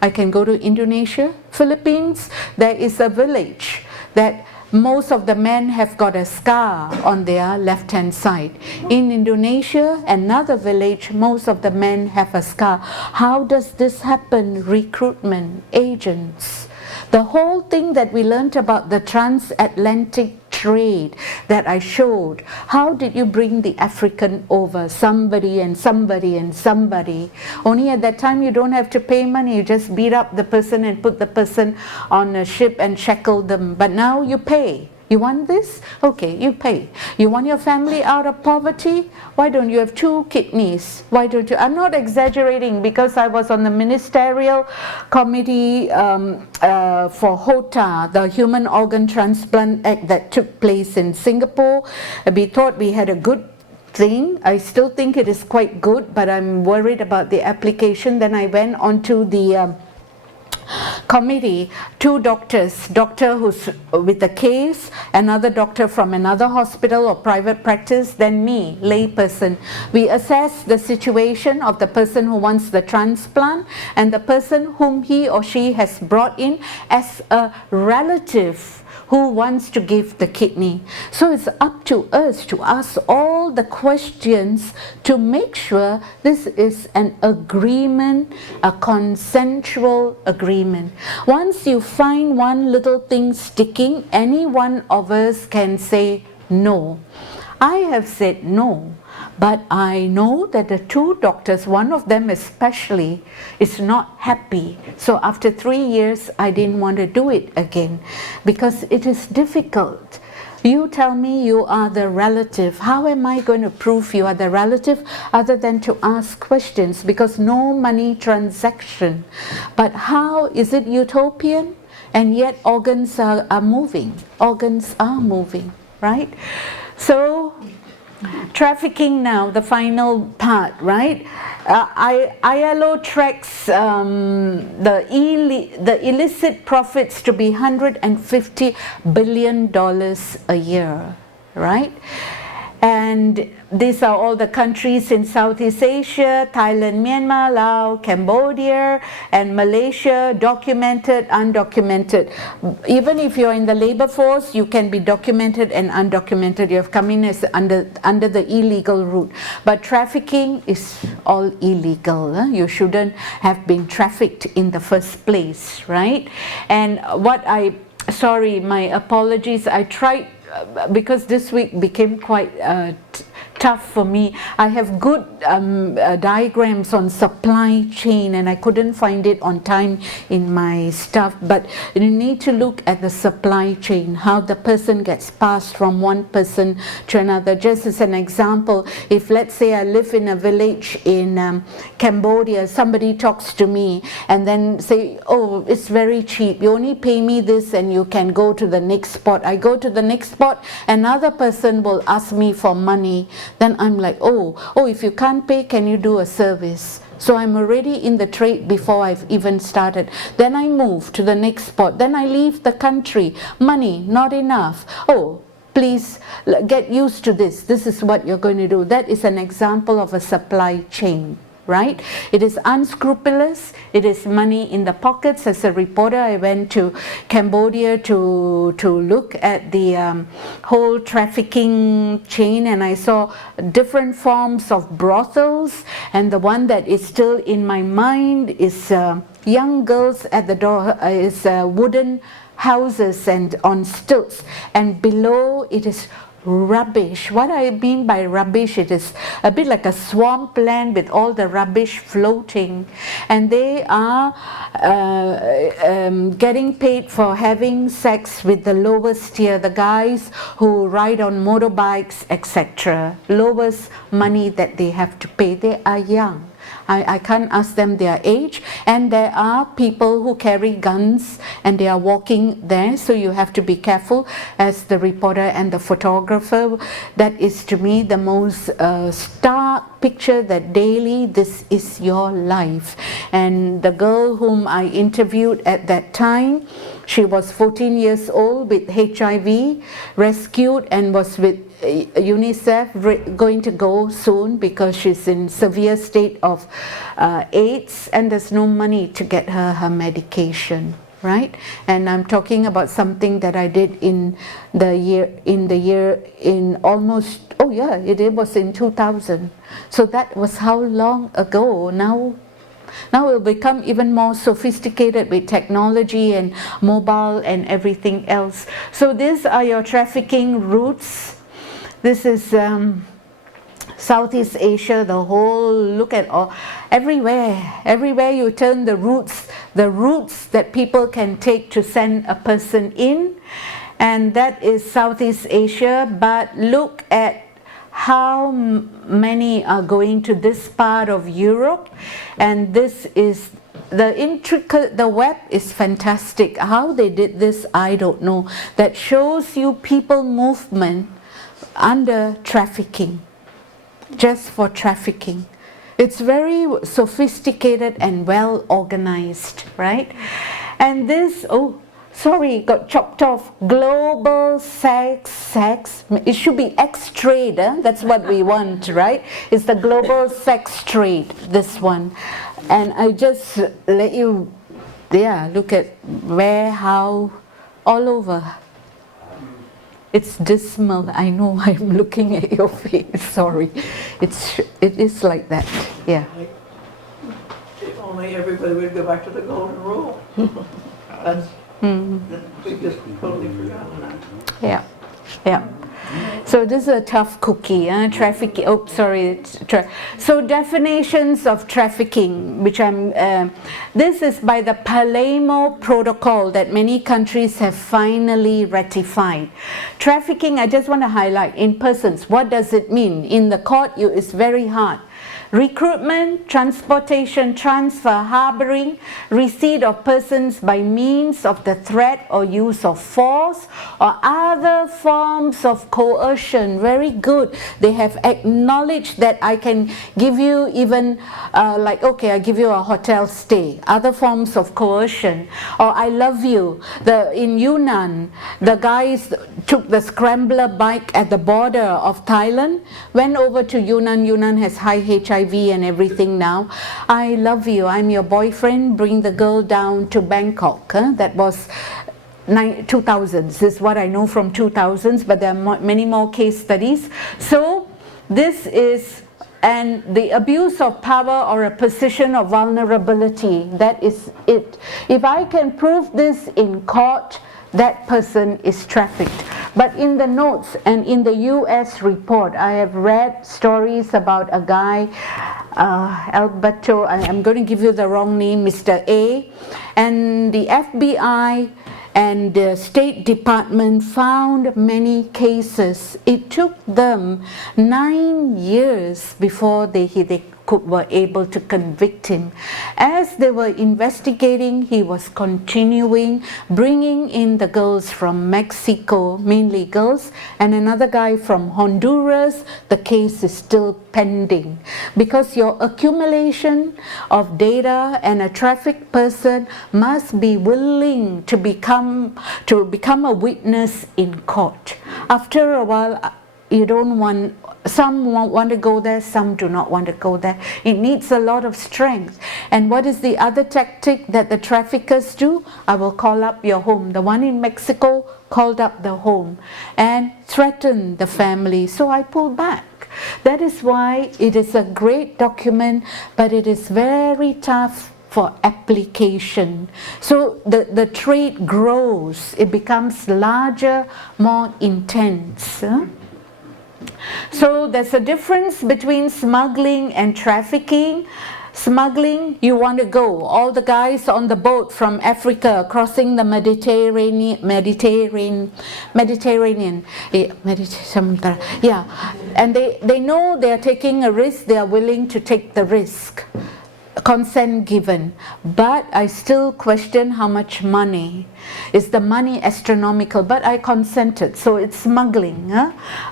I can go to Indonesia, Philippines. There is a village that most of the men have got a scar on their left-hand side. In Indonesia, another village, most of the men have a scar. How does this happen? Recruitment, agents. The whole thing that we learned about the transatlantic trade that I showed. How did you bring the African over? Somebody and somebody and somebody. Only at that time you don't have to pay money. You just beat up the person and put the person on a ship and shackle them. But now you pay. You want this? Okay, you pay. You want your family out of poverty? Why don't you have 2 kidneys? Why don't you? I'm not exaggerating because I was on the ministerial committee for HOTA, the Human Organ Transplant Act that took place in Singapore. We thought we had a good thing. I still think it is quite good, but I'm worried about the application. Then I went on to the committee, 2 doctors, doctor who's with the case, another doctor from another hospital or private practice, then me, layperson. We assess the situation of the person who wants the transplant and the person whom he or she has brought in as a relative who wants to give the kidney. So it's up to us to ask all the questions to make sure this is an agreement, a consensual agreement. Once you find one little thing sticking, any one of us can say no. I have said no. But I know that the 2 doctors, one of them especially, is not happy. So after 3 years, I didn't want to do it again because it is difficult. You tell me you are the relative. How am I going to prove you are the relative other than to ask questions? Because no money transaction. But how is it utopian? And yet organs are moving. Organs are moving, right? So trafficking now, the final part, right? ILO tracks the illicit profits to be $150 billion a year, right? And these are all the countries in Southeast Asia, Thailand, Myanmar, Laos, Cambodia, and Malaysia, documented, undocumented. Even if you're in the labor force, you can be documented and undocumented. You have come in as under the illegal route. But trafficking is all illegal. You shouldn't have been trafficked in the first place, right? And sorry, my apologies, I tried, because this week became quite tough for me. I have good diagrams on supply chain, and I couldn't find it on time in my stuff, but you need to look at the supply chain, how the person gets passed from one person to another. Just as an example, if let's say I live in a village in Cambodia, somebody talks to me and then say, oh, it's very cheap, you only pay me this and you can go to the next spot. I go to the next spot, another person will ask me for money. Then I'm like, oh, if you can't pay, can you do a service? So I'm already in the trade before I've even started. Then I move to the next spot. Then I leave the country. Money, not enough. Oh, please get used to this. This is what you're going to do. That is an example of a supply chain. Right? It is unscrupulous. It is money in the pockets. As a reporter, I went to Cambodia to look at the whole trafficking chain, and I saw different forms of brothels, and the one that is still in my mind is young girls at the door, is wooden houses and on stilts, and below it is rubbish. What I mean by rubbish, it is a bit like a swamp land with all the rubbish floating, and they are getting paid for having sex with the lowest tier, the guys who ride on motorbikes, etc. Lowest money that they have to pay. They are young. I can't ask them their age, and there are people who carry guns and they are walking there, so you have to be careful as the reporter and the photographer. That is to me the most stark picture that daily this is your life. And the girl whom I interviewed at that time, she was 14 years old with HIV, rescued, and was with UNICEF, going to go soon because she's in severe state of AIDS, and there's no money to get her medication, right? And I'm talking about something that I did in almost, oh yeah, it was in 2000. So that was how long ago. Now it will become even more sophisticated with technology and mobile and everything else. So these are your trafficking routes. This is Southeast Asia, the whole, look at all, everywhere you turn, the routes that people can take to send a person in, and that is Southeast Asia. But look at how many are going to this part of Europe, and this is the web is fantastic. How they did this, I don't know. That shows you people movement under trafficking, just for trafficking. It's very sophisticated and well organized, right? And this, oh, sorry, got chopped off. Global sex. It should be X trade. That's what we want, right? It's the global sex trade, this one. And I just let you, look at where, how, all over. It's dismal. I know, I'm looking at your face. Sorry. It is like that. Yeah. If only everybody would go back to the golden rule. That's, we just totally forgotten that. Yeah. So this is a tough cookie, trafficking. Oh, sorry. So definitions of trafficking, which this is by the Palermo Protocol that many countries have finally ratified. Trafficking, I just want to highlight, in persons. What does it mean? In the court, it's very hard. Recruitment, transportation, transfer, harboring, receipt of persons by means of the threat or use of force or other forms of coercion. Very good. They have acknowledged that I can give you even okay, I give you a hotel stay, other forms of coercion, or I love you. In Yunnan, the guys took the scrambler bike at the border of Thailand, went over to Yunnan. Yunnan has high HIV and everything now. I love you, I'm your boyfriend, bring the girl down to Bangkok. That was 2000s. This is what I know from 2000s, but there are many more case studies. So this is, and the abuse of power or a position of vulnerability, that is it. If I can prove this in court, that person is trafficked. But in the notes and in the US report, I have read stories about a guy, Alberto, I'm going to give you the wrong name, Mr. A, and the FBI and the State Department found many cases. It took them 9 years before they were able to convict him. As they were investigating, he was continuing bringing in the girls from Mexico, mainly girls, and another guy from Honduras. The case is still pending because your accumulation of data and a trafficked person must be willing to become a witness in court. After a while, you don't want, some want to go there, some do not want to go there. It needs a lot of strength. And what is the other tactic that the traffickers do? I will call up your home. The one in Mexico called up the home and threatened the family. So I pulled back. That is why it is a great document, but it is very tough for application. So the trade grows. It becomes larger, more intense. So there's a difference between smuggling and trafficking. Smuggling, you want to go. All the guys on the boat from Africa crossing the Mediterranean, and they know they are taking a risk. They are willing to take the risk. Consent given, but I still question how much money. Is the money astronomical? But I consented, so it's smuggling.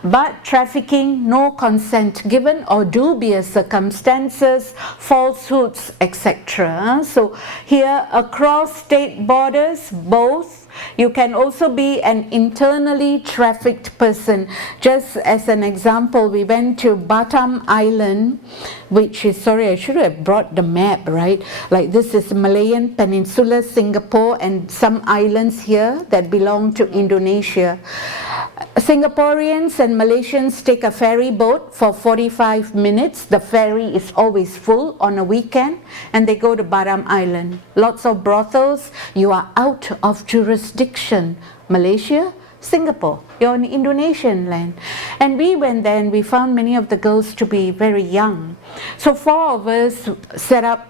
But trafficking, no consent given or dubious circumstances, falsehoods, etc. So here across state borders, both. You can also be an internally trafficked person. Just as an example, we went to Batam Island, which is, sorry, I should have brought the map, right? Like this is Malayan Peninsula, Singapore, and some islands here that belong to Indonesia. Singaporeans and Malaysians take a ferry boat for 45 minutes. The ferry is always full on a weekend, and they go to Batam Island. Lots of brothels. You are out of jurisdiction. Malaysia, Singapore, you're in Indonesian land. And we went there and we found many of the girls to be very young. So 4 of us set up,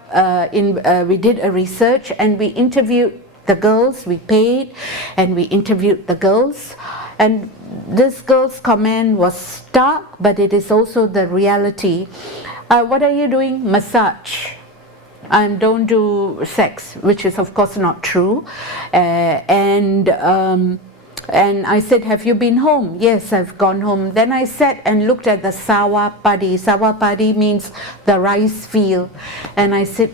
we did a research and we interviewed the girls. We paid and we interviewed the girls. And this girl's comment was stark, but it is also the reality. What are you doing? Massage. Don't do sex, which is of course not true. And I said, have you been home? Yes, I've gone home. Then I sat and looked at the sawa padi. Sawa padi means the rice field. And I said,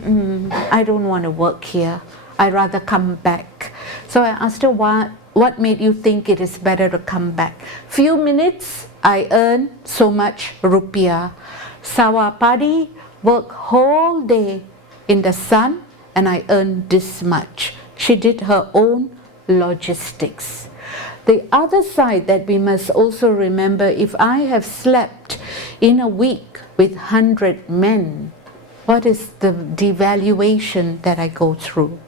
I don't want to work here. I'd rather come back. So I asked her, what made you think it is better to come back? Few minutes, I earn so much rupiah. Sawa padi, work whole day in the sun, and I earn this much. She did her own logistics. The other side that we must also remember, if I have slept in a week with 100 men, what is the devaluation that I go through?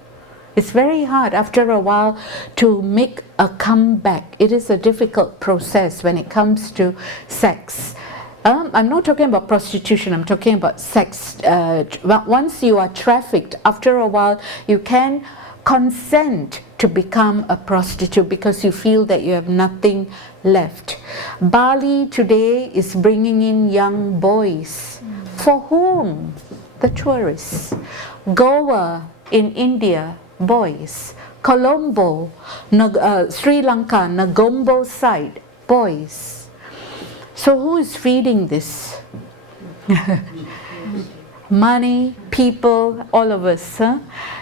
It's very hard after a while to make a comeback. It is a difficult process when it comes to sex. I'm not talking about prostitution, I'm talking about sex. Once you are trafficked, after a while you can consent to become a prostitute because you feel that you have nothing left. Bali today is bringing in young boys. For whom? The tourists. Goa in India, boys. Colombo, Sri Lanka, Negombo side, boys. So who is feeding this? Money, people, all of us.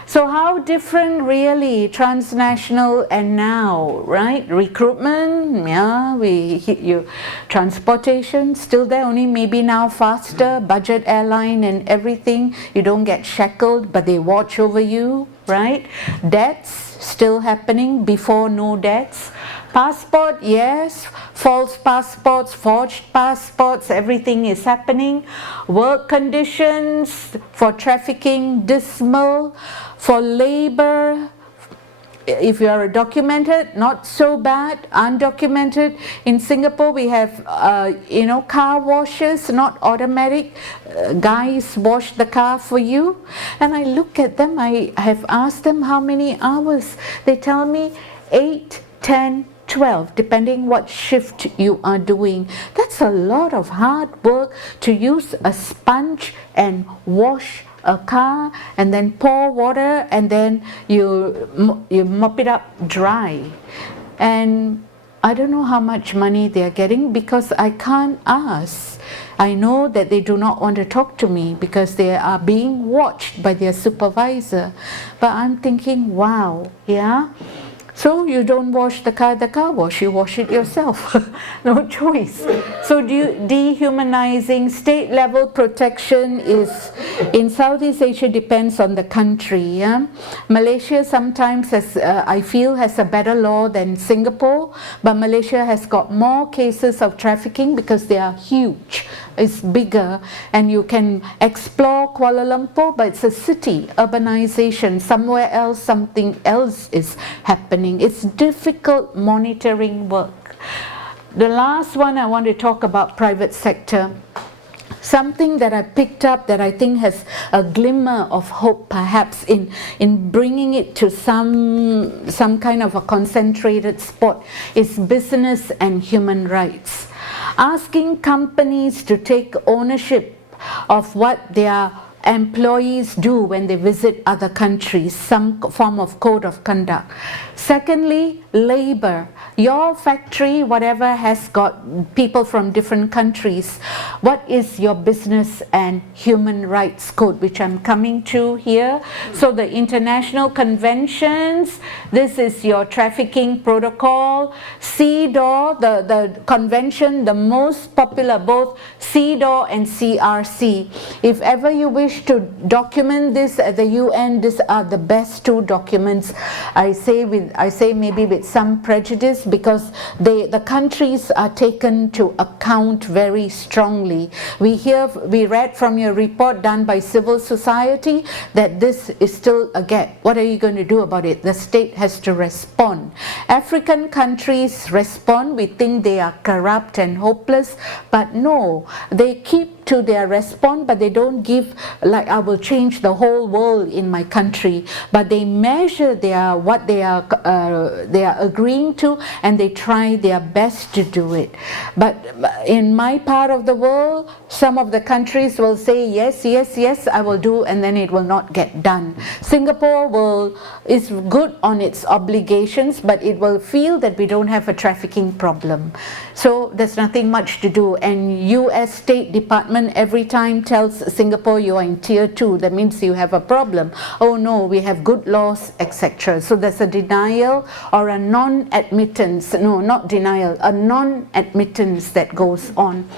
So how different really transnational and now, right? Recruitment, yeah, transportation, still there, only maybe now faster, budget airline and everything. You don't get shackled, but they watch over you, right? Debts still happening, before no debts. Passport, yes, false passports, forged passports, everything is happening. Work conditions for trafficking, dismal. For labor, if you are documented, not so bad. Undocumented, in Singapore we have car washes, not automatic. Guys wash the car for you, and I look at them. I have asked them how many hours. They tell me 8, 10, 12, depending what shift you are doing. That's a lot of hard work to use a sponge and wash a car and then pour water and then you mop it up dry. And I don't know how much money they are getting because I can't ask. I know that they do not want to talk to me because they are being watched by their supervisor. But I'm thinking, wow, yeah. So you don't wash the car at the car wash, you wash it yourself. No choice. So dehumanizing, state level protection is, in Southeast Asia, depends on the country. Yeah? Malaysia sometimes has, I feel, has a better law than Singapore, but Malaysia has got more cases of trafficking because they are huge. It's bigger, and you can explore Kuala Lumpur, but it's a city, urbanization. Somewhere else, something else is happening. It's difficult monitoring work. The last one I want to talk about, private sector. Something that I picked up that I think has a glimmer of hope perhaps in bringing it to some kind of a concentrated spot is business and human rights. Asking companies to take ownership of what their employees do when they visit other countries, some form of code of conduct. Secondly, labor. Your factory, whatever, has got people from different countries. What is your business and human rights code, which I'm coming to here? So the international conventions, this is your trafficking protocol. CEDAW, the convention, the most popular, both CEDAW and CRC. If ever you wish to document this at the UN, these are the best two documents. I say maybe with some prejudice because the countries are taken to account very strongly. We read from your report done by civil society that this is still a gap. What are you going to do about it? The state has to respond. African countries respond. We think they are corrupt and hopeless, but no, they keep to their response, but they don't give like I will change the whole world in my country, but they measure what they are agreeing to, and they try their best to do it. But in my part of the world, some of the countries will say yes, yes, yes, I will do, and then it will not get done. Singapore is good on its obligations, but it will feel that we don't have a trafficking problem. So there's nothing much to do, and US State Department every time tells Singapore you are in tier 2, that means you have a problem. Oh no, we have good laws, etc. So there's a denial or a non-admittance, no, not denial, a non-admittance that goes on.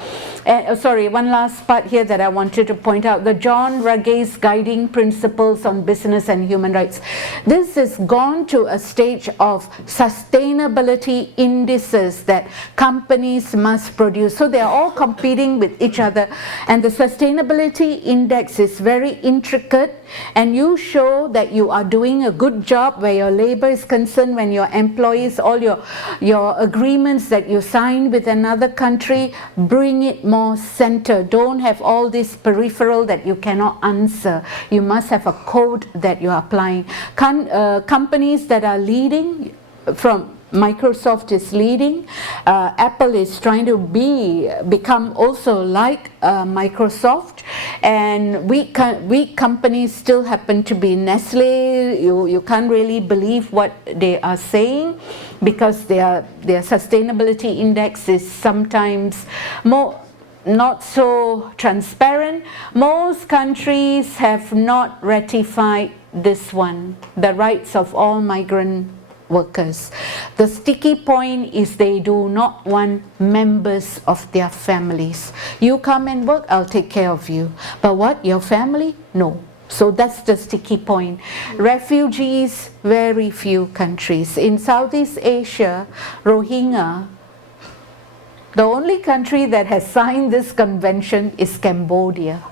Sorry, one last part here that I wanted to point out, the John Ruggies Guiding Principles on Business and Human Rights. This has gone to a stage of sustainability indices that companies must produce. So they are all competing with each other, and the sustainability index is very intricate, and you show that you are doing a good job where your labor is concerned, when your employees, all your agreements that you sign with another country, bring it more center. Don't have all this peripheral that you cannot answer. You must have a code that you are applying. Companies that are leading, from Microsoft is leading, Apple is trying to become also like Microsoft, and weak companies still happen to be Nestle. You can't really believe what they are saying because their sustainability index is sometimes not so transparent. Most countries have not ratified this one, the rights of all migrant workers. The sticky point is they do not want members of their families. You come and work, I'll take care of you. But what, your family? No. So that's the sticky point. Refugees, very few countries. In Southeast Asia, Rohingya, the only country that has signed this convention is Cambodia.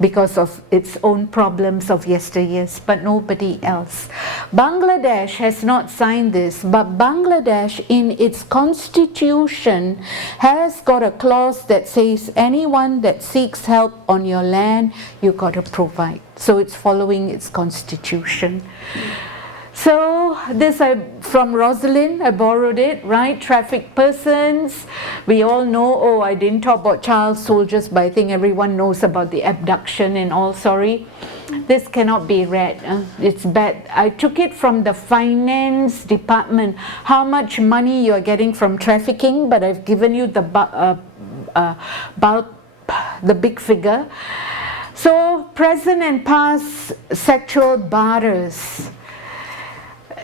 because of its own problems of yesteryears, but nobody else. Bangladesh has not signed this, but Bangladesh in its constitution has got a clause that says anyone that seeks help on your land, you got to provide. So it's following its constitution. So this from Rosalind, I borrowed it, right? Trafficked persons. We all know, oh, I didn't talk about child soldiers, but I think everyone knows about the abduction and all, sorry. This cannot be read, it's bad. I took it from the finance department, how much money you are getting from trafficking, but I've given you the big figure. So present and past sexual barters.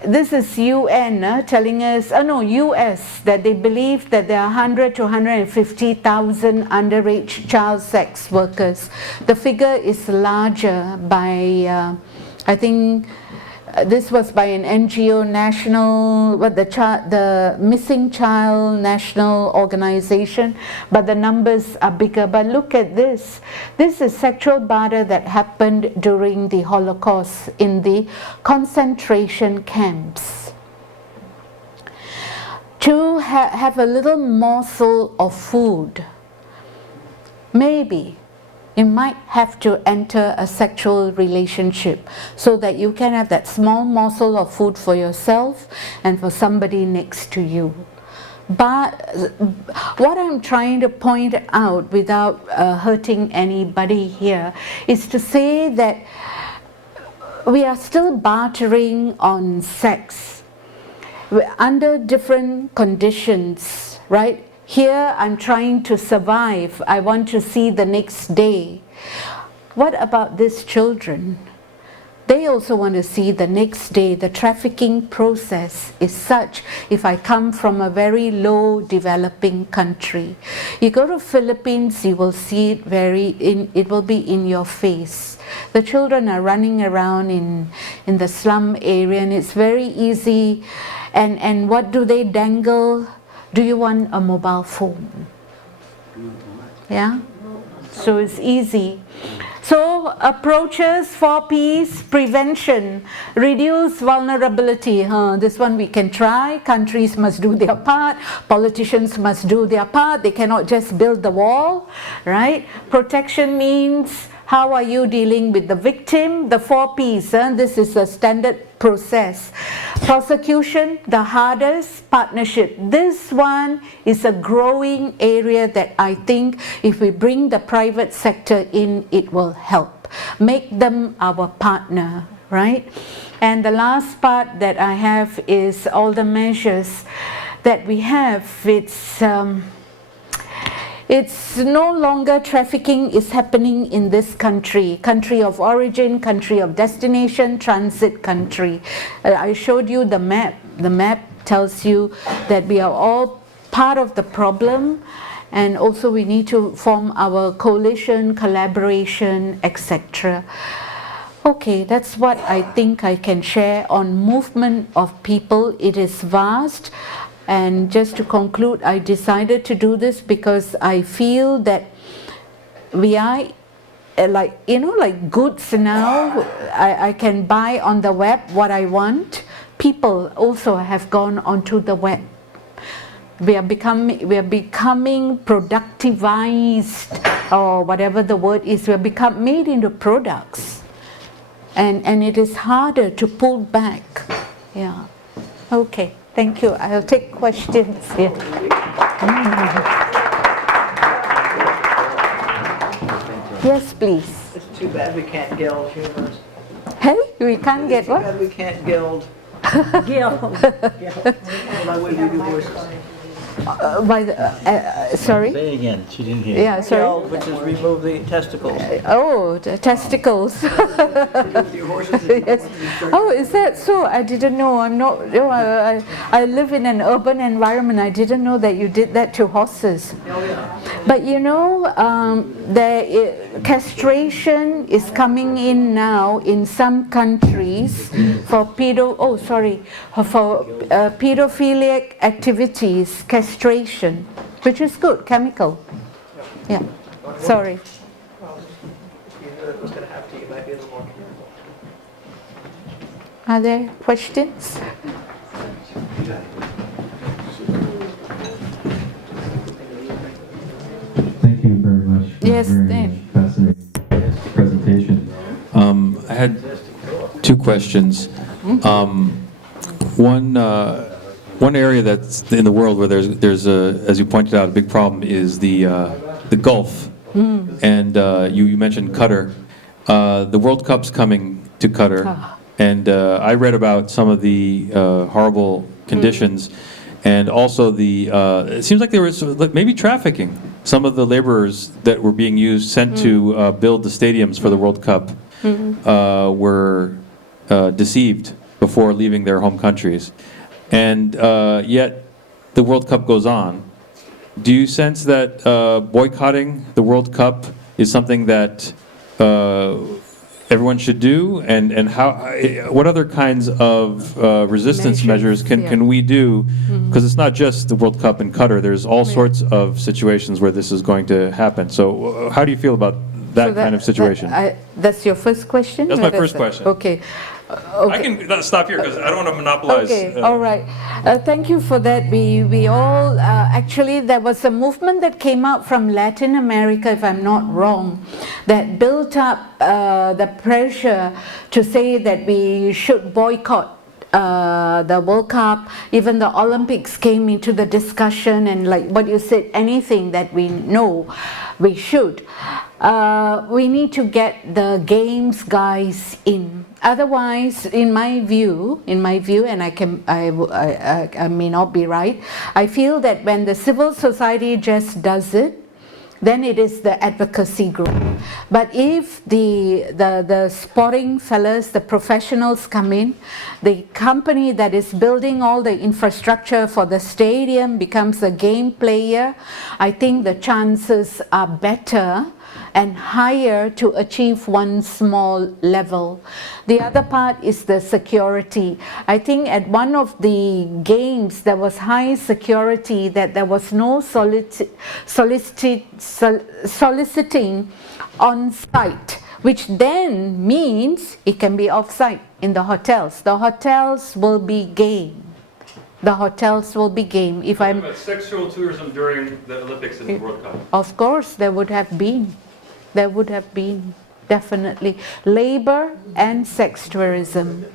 This is UN telling us, US, that they believe that there are 100 to 150,000 underage child sex workers. The figure is larger by, I think, this was by an NGO, the Missing Child National Organization, but the numbers are bigger. But look at this. This is sexual barter that happened during the Holocaust in the concentration camps. To have a little morsel of food, maybe you might have to enter a sexual relationship so that you can have that small morsel of food for yourself and for somebody next to you. But what I'm trying to point out without hurting anybody here is to say that we are still bartering on sex under different conditions, right? Here I'm trying to survive. I want to see the next day. What about these children? They also want to see the next day. The trafficking process is such, if I come from a very low developing country. You go to Philippines, you will see it it will be in your face. The children are running around in the slum area and it's very easy. And what do they dangle? Do you want a mobile phone? Yeah? So it's easy. So approaches for peace, prevention, reduce vulnerability. This one we can try. Countries must do their part. Politicians must do their part. They cannot just build the wall, right? Protection means how are you dealing with the victim? The 4 Ps. This is a standard process. Prosecution, the hardest. Partnership. This one is a growing area that I think if we bring the private sector in, it will help. Make them our partner, right? And the last part that I have is all the measures that we have. It's no longer trafficking is happening in this country, country of origin, country of destination, transit country. I showed you the map. The map tells you that we are all part of the problem, and also we need to form our coalition, collaboration, etc. Okay, that's what I think I can share on movement of people. It is vast. And just to conclude, I decided to do this because I feel that we are like goods now. I can buy on the web what I want. People also have gone onto the web. We are becoming productivized, or whatever the word is. We are made into products, and it is harder to pull back. Yeah. Okay. Thank you. I'll take questions. Yeah. Yes, please. It's too bad we can't gild humans. Hey, we can't get what? Too bad we can't gild. Gil. My way we do voices. Sorry? Say again, she didn't hear. Yeah, sorry. Gild, which is remove the testicles. Oh, the testicles. Your horses Yes. Oh, is that so? I didn't know. I'm not. Oh, I live in an urban environment. I didn't know that you did that to horses. Oh, yeah. But you know, castration is coming in now in some countries for pedophilic activities. Castration, which is good, chemical. Yeah. Sorry. you knew that was going to happen to you, you might be a little more careful. Are there questions? Thank you very much for Yes, a very Dan. fascinating presentation. I had two questions. One area that's in the world where there's a, as you pointed out, a big problem is the Gulf. And you mentioned Qatar. The World Cup's coming to Qatar, and I read about some of the horrible conditions, and also it seems like there was maybe trafficking. Some of the laborers that were being sent to build the stadiums for the World Cup were deceived before leaving their home countries. And yet the World Cup goes on. Do you sense that boycotting the World Cup is something that everyone should do? And what other kinds of resistance measures can we do? Because it's not just the World Cup in Qatar. There's all sorts of situations where this is going to happen. So how do you feel about that kind of situation? That's your first question? That's my first question. Okay. I can stop here because I don't want to monopolize. Okay, all right. Thank you for that. We all, actually, there was a movement that came out from Latin America, if I'm not wrong, that built up the pressure to say that we should boycott the World Cup. Even the Olympics came into the discussion, and like what you said, anything that we know, we should. We need to get the games guys in. Otherwise, in my view, and I may not be right, I feel that when the civil society just does it, then it is the advocacy group. But if the sporting fellas, the professionals come in, the company that is building all the infrastructure for the stadium becomes a game player, I think the chances are better and higher to achieve one small level. The other part is the security. I think at one of the games there was high security, that there was no soliciting on site, which then means it can be off-site in the hotels. The hotels will be game. The hotels will be game. If I'm about sexual tourism during the Olympics and the World Cup. Of course, there would have been. There would have been, definitely. Labor and sex tourism,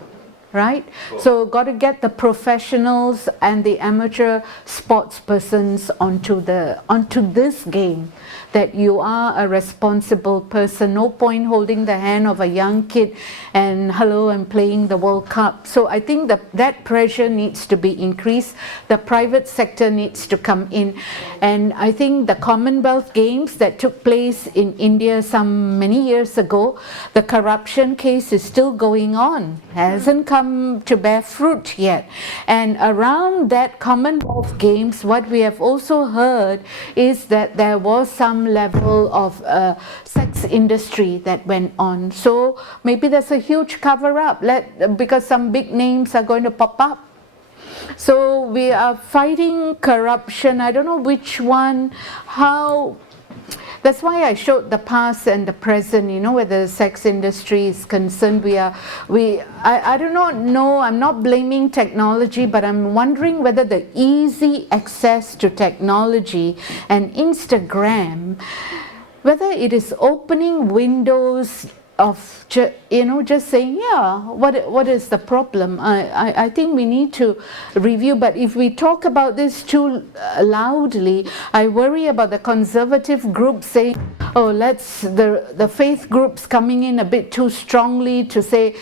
right? So got to get the professionals and the amateur sports persons onto this game, that you are a responsible person. No point holding the hand of a young kid and hello, I'm playing the World Cup. So I think that pressure needs to be increased. The private sector needs to come in. And I think the Commonwealth Games that took place in India many years ago, the corruption case is still going on, hasn't come to bear fruit yet. And around that Commonwealth Games, what we have also heard is that there was some level of sex industry that went on. So maybe there's a huge cover-up because some big names are going to pop up. So we are fighting corruption. I don't know which one, how. That's why I showed the past and the present, where the sex industry is concerned. I do not know, I'm not blaming technology, but I'm wondering whether the easy access to technology and Instagram, whether it is opening windows of just saying, what is the problem? I think we need to review. But if we talk about this too loudly, I worry about the conservative group saying, oh, the faith groups coming in a bit too strongly to say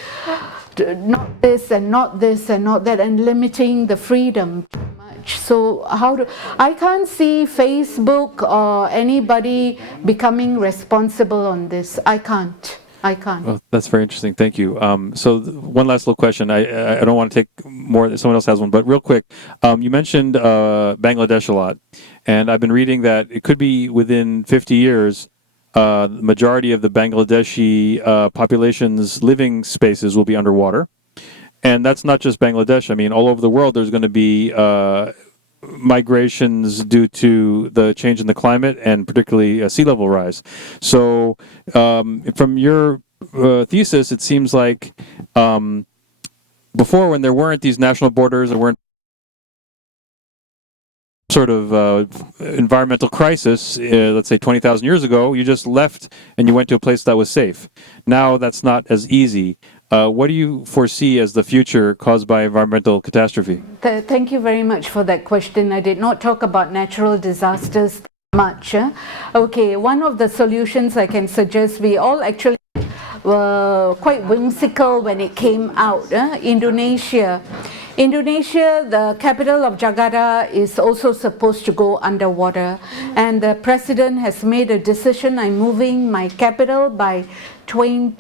not this and not this and not that, and limiting the freedom too much. So I can't see Facebook or anybody becoming responsible on this. I can't. Well, that's very interesting. Thank you. So one last little question. I don't want to take more. Someone else has one, but real quick. You mentioned Bangladesh a lot, and I've been reading that it could be within 50 years, the majority of the Bangladeshi population's living spaces will be underwater. And that's not just Bangladesh. I mean, all over the world, there's going to be migrations due to the change in the climate and particularly sea level rise. So from your thesis, it seems like before, when there weren't these national borders, there weren't sort of environmental crisis, let's say 20,000 years ago, you just left and you went to a place that was safe. Now that's not as easy. What do you foresee as the future caused by environmental catastrophe? Thank you very much for that question. I did not talk about natural disasters much. Okay, one of the solutions I can suggest, we all actually were quite whimsical when it came out. Indonesia, the capital of Jakarta, is also supposed to go underwater, and the president has made a decision. I'm moving my capital by 10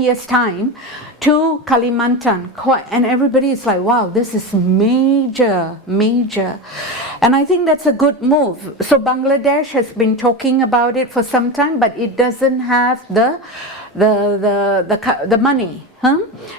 years time to Kalimantan, and everybody is like, wow, this is major, and I think that's a good move. So Bangladesh has been talking about it for some time, but it doesn't have the money,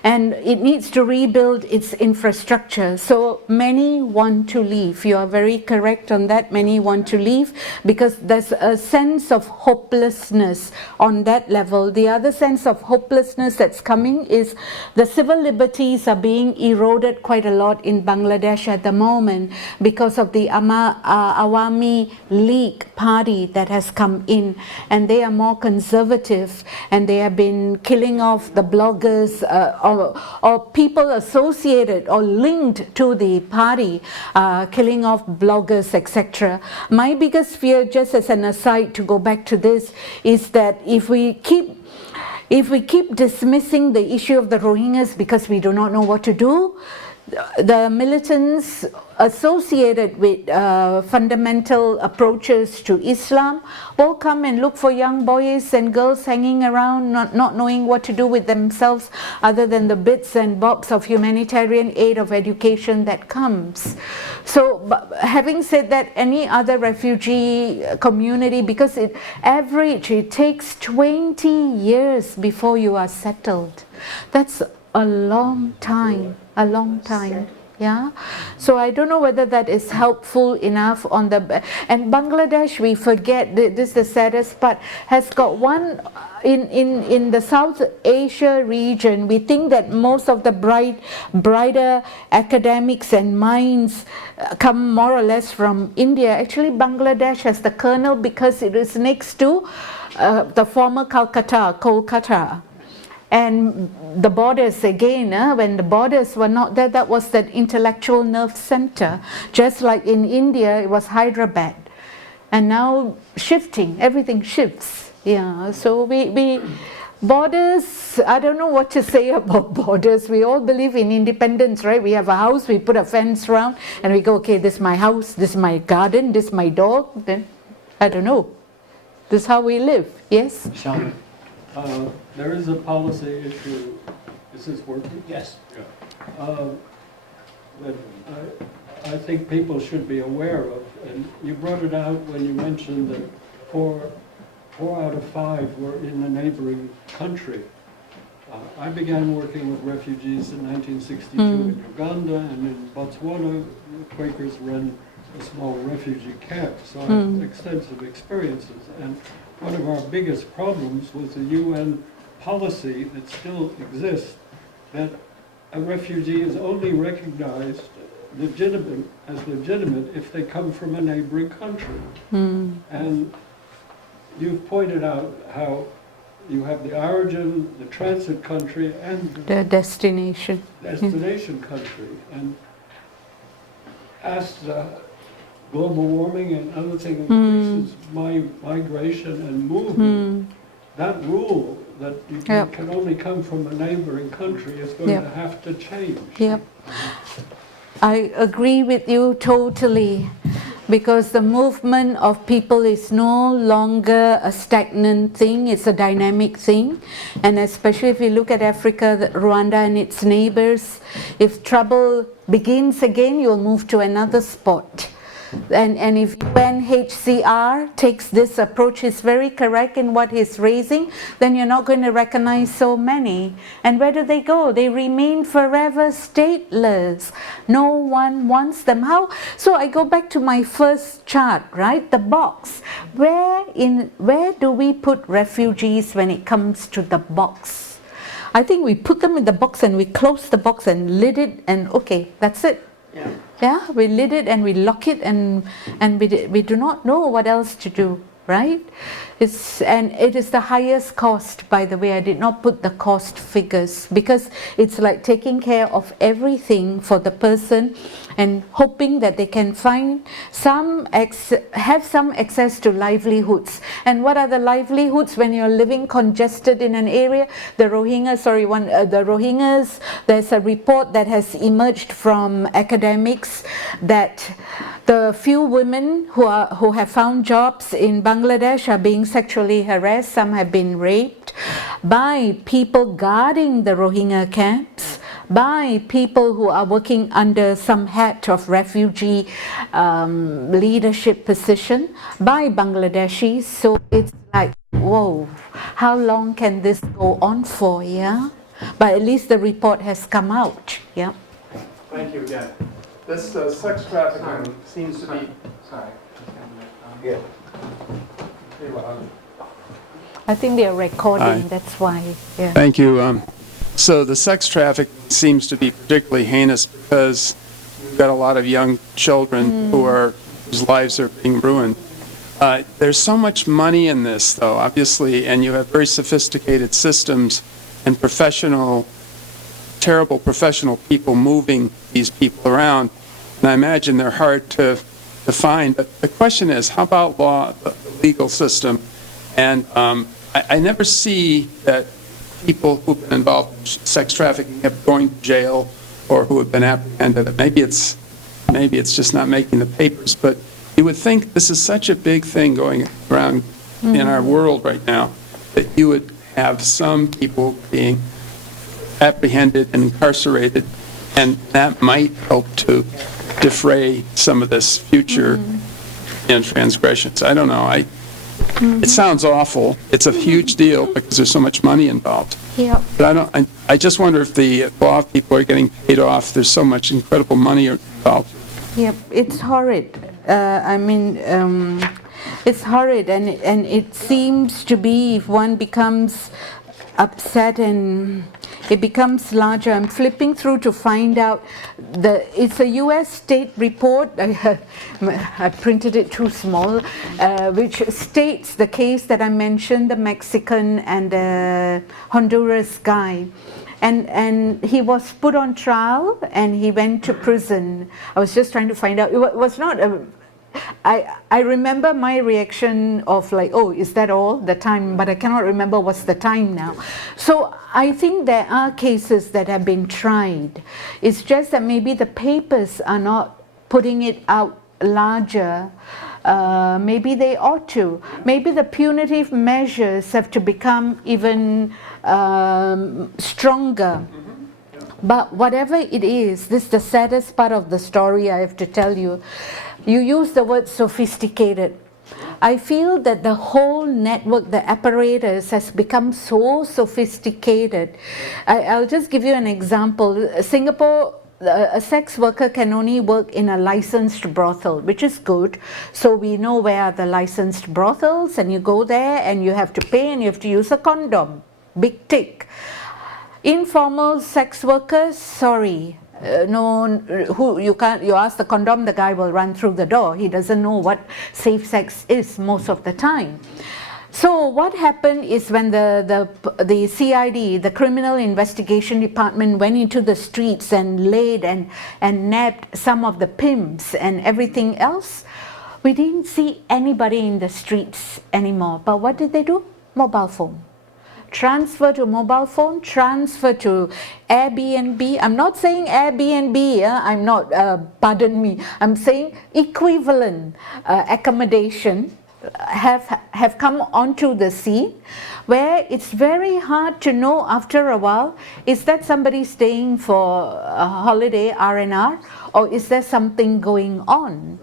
and it needs to rebuild its infrastructure. So many want to leave. You are very correct on that. Many want to leave because there's a sense of hopelessness on that level. The other sense of hopelessness that's coming is the civil liberties are being eroded quite a lot in Bangladesh at the moment because of the Awami League party that has come in, and they are more conservative, and they have been killing off the bloggers or people associated or linked to the party, killing off bloggers, etc. My biggest fear, just as an aside to go back to this, is that if we keep dismissing the issue of the Rohingyas because we do not know what to do, the militants associated with fundamental approaches to Islam will come and look for young boys and girls hanging around, not knowing what to do with themselves other than the bits and bobs of humanitarian aid of education that comes. So having said that, any other refugee community, because it takes 20 years before you are settled. That's a long time. Yeah, so I don't know whether that is helpful enough on the, and Bangladesh, we forget, this is the saddest part, has got one in the South Asia region. We think that most of the brighter academics and minds come more or less from India. Actually, Bangladesh has the kernel because it is next to the former Kolkata. And the borders again, when the borders were not there, that was that intellectual nerve center. Just like in India, it was Hyderabad. And now everything shifts. Yeah, so we borders, I don't know what to say about borders. We all believe in independence, right? We have a house, we put a fence around, and we go, okay, this is my house, this is my garden, this is my dog. Then, I don't know. This is how we live, yes? Sean, there is a policy issue. Is this working? Yes. Yeah. That I think people should be aware of, and you brought it out when you mentioned that four out of 5 were in a neighboring country. I began working with refugees in 1962 in Uganda, and in Botswana, the Quakers ran a small refugee camp, so I have extensive experiences. And one of our biggest problems was the UN policy that still exists, that a refugee is only recognized as legitimate if they come from a neighboring country. And you've pointed out how you have the origin, the transit country, and the destination country. And as global warming and other things increases migration and movement, that rule that you can only come from a neighboring country is going to have to change. Yep. I agree with you totally, because the movement of people is no longer a stagnant thing, it's a dynamic thing. And especially if you look at Africa, Rwanda and its neighbors, if trouble begins again, you'll move to another spot. And if UNHCR takes this approach, he's very correct in what he's raising, then you're not going to recognize so many. And where do they go? They remain forever stateless. No one wants them. How? So I go back to my first chart, right? The box. Where do we put refugees when it comes to the box? I think we put them in the box and we close the box and lid it, and okay, that's it. Yeah. Yeah, we lid it and we lock it, and we do not know what else to do, right? And it is the highest cost, by the way. I did not put the cost figures because it's like taking care of everything for the person and hoping that they can find have some access to livelihoods. And what are the livelihoods when you're living congested in an area? The Rohingyas, there's a report that has emerged from academics that the few women who have found jobs in Bangladesh are being sexually harassed. Some have been raped by people guarding the Rohingya camps, by people who are working under some hat of refugee leadership position, by Bangladeshis. So it's like, whoa, how long can this go on for, yeah? But at least the report has come out, yeah. Thank you again. This sex trafficking seems to be... Sorry. Yeah. I think they are recording, Hi. that's why, yeah. Thank you. So the sex traffic seems to be particularly heinous because we've got a lot of young children whose lives are being ruined. There's so much money in this, though, obviously, and you have very sophisticated systems and terrible professional people moving these people around. And I imagine they're hard to find. But the question is, how about law, the legal system? And I never see that people who've been involved in sex trafficking have going to jail or who have been apprehended. Maybe it's just not making the papers, but you would think this is such a big thing going around in our world right now that you would have some people being apprehended and incarcerated, and that might help to defray some of this future transgressions. I don't know. It sounds awful. It's a huge deal because there's so much money involved. Yeah. But I just wonder if the law people are getting paid off. There's so much incredible money involved. Yep, it's horrid. It's horrid, and it seems to be, if one becomes upset and it becomes larger. I'm flipping through to find out it's a U.S. state report. I printed it too small, which states the case that I mentioned, the Mexican and the Honduras guy. And he was put on trial and he went to prison. I was just trying to find out. It was not a... I remember my reaction of like, oh, is that all the time? But I cannot remember what's the time now. So I think there are cases that have been tried. It's just that maybe the papers are not putting it out larger. Maybe they ought to. Maybe the punitive measures have to become even stronger. But whatever it is, this is the saddest part of the story I have to tell you. You use the word sophisticated. I feel that the whole network, the apparatus has become so sophisticated. I'll just give you an example. Singapore, a sex worker can only work in a licensed brothel, which is good. So we know where are the licensed brothels, and you go there and you have to pay and you have to use a condom. Big tick. Informal sex workers, sorry. You ask the condom, the guy will run through the door. He doesn't know what safe sex is most of the time. So what happened is when the CID, the Criminal Investigation Department, went into the streets and laid and nabbed some of the pimps and everything else, we didn't see anybody in the streets anymore. But what did they do? Mobile phone. Transfer to mobile phone, transfer to Airbnb. I'm not saying Airbnb, I'm not, pardon me, I'm saying equivalent accommodation have come onto the scene, where it's very hard to know after a while, is that somebody staying for a holiday, R&R, or is there something going on?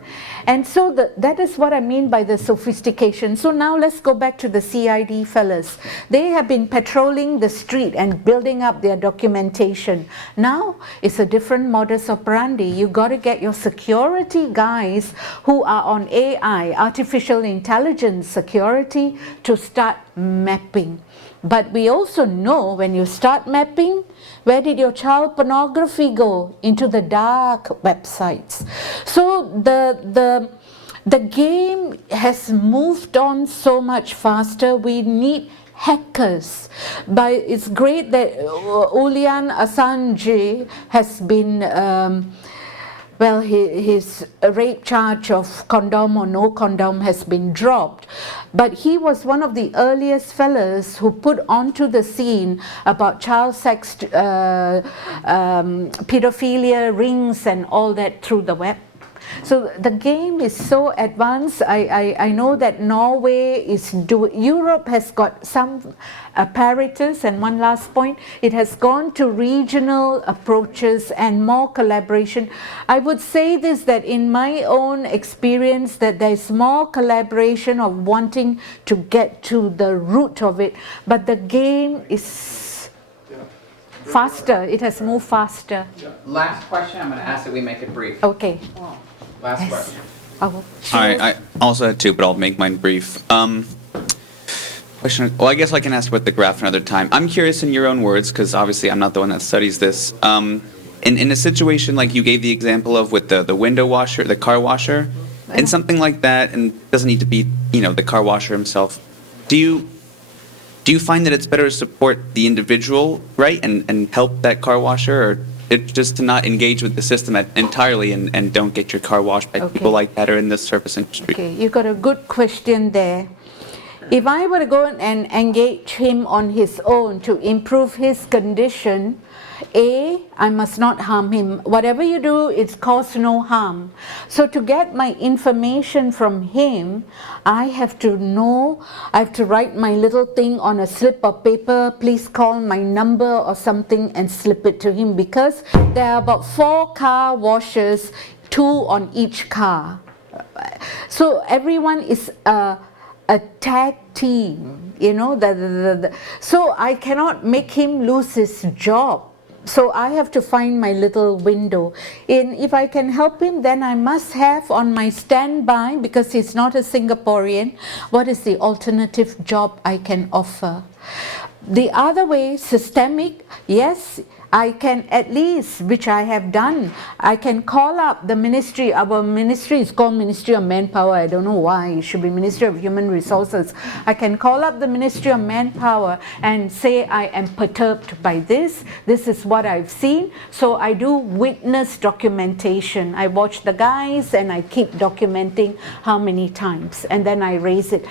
And so that is what I mean by the sophistication. So now let's go back to the CID fellas. They have been patrolling the street and building up their documentation. Now it's a different modus operandi. You got to get your security guys who are on AI, artificial intelligence security, to start mapping. But we also know when you start mapping, where did your child pornography go? Into the dark websites. So the game has moved on so much faster. We need hackers. But it's great that Julian Assange has been well, his rape charge of condom or no condom has been dropped. But he was one of the earliest fellas who put onto the scene about child sex, pedophilia rings and all that through the web. So the game is so advanced. I know that Norway is Europe has got some apparatus, and one last point, it has gone to regional approaches and more collaboration. I would say this, that in my own experience, that there is more collaboration of wanting to get to the root of it, but the game is faster. It has moved faster. Last question, I'm going to ask that we make it brief. Okay. Last question. Oh, All right, I also had two, but I'll make mine brief. Question. Well, I guess I can ask about the graph another time. I'm curious in your own words, because obviously I'm not the one that studies this. In a situation like you gave the example of with the window washer, the car washer, and something like that, and it doesn't need to be, you know, the car washer himself. Do you find that it's better to support the individual, right, and help that car washer, or it's just to not engage with the system entirely and don't get your car washed by people like that or in the service industry? Okay, you got a good question there. If I were to go and engage him on his own to improve his condition, I must not harm him. Whatever you do, it's cause no harm. So to get my information from him, I have to know, I have to write my little thing on a slip of paper, please call my number or something, and slip it to him, because there are about 4 car washers, 2 on each car. So everyone is a tag team, you know, so I cannot make him lose his job. So I have to find my little window. If I can help him, then I must have on my standby, because he's not a Singaporean, what is the alternative job I can offer? The other way, systemic, yes, I can at least, which I have done, I can call up the ministry. Our ministry is called Ministry of Manpower. I don't know why. It should be Ministry of Human Resources. I can call up the Ministry of Manpower and say I am perturbed by this. This is what I've seen. So I do witness documentation. I watch the guys and I keep documenting how many times. And then I raise it.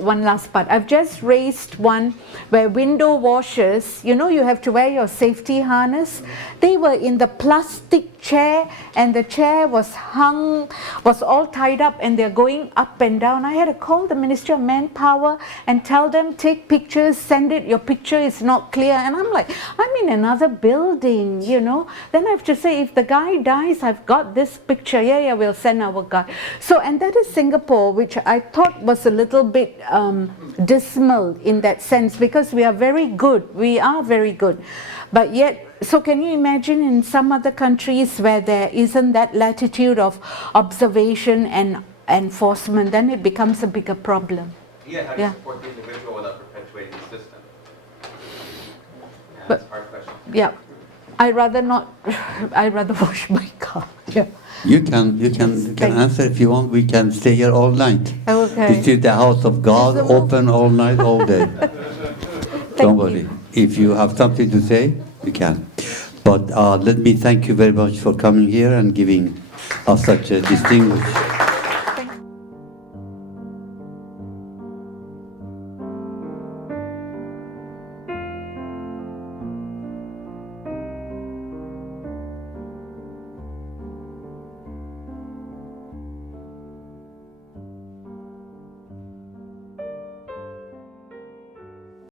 One last part. I've just raised one where window washers, you know, you have to wear your safety harness. They were in the plastic chair, and the chair was hung, was all tied up, and they're going up and down. I had to call the Ministry of Manpower and tell them, take pictures, send it, your picture is not clear. And I'm like, I'm in another building, you know. Then I have to say, if the guy dies, I've got this picture. Yeah, we'll send our guy. So, and that is Singapore, which I thought was a little bit dismal in that sense, because we are very good. We are very good. But yet, so can you imagine in some other countries where there isn't that latitude of observation and enforcement, then it becomes a bigger problem. Yeah, how do you support the individual without perpetuating the system? But, that's a hard question. Yeah, I'd rather not, I'd rather wash my car. Yeah. You can answer if you want. We can stay here all night. Okay. This is the house of God, open all night, all day. Don't worry. If you have something to say, you can. But let me thank you very much for coming here and giving us such a distinguished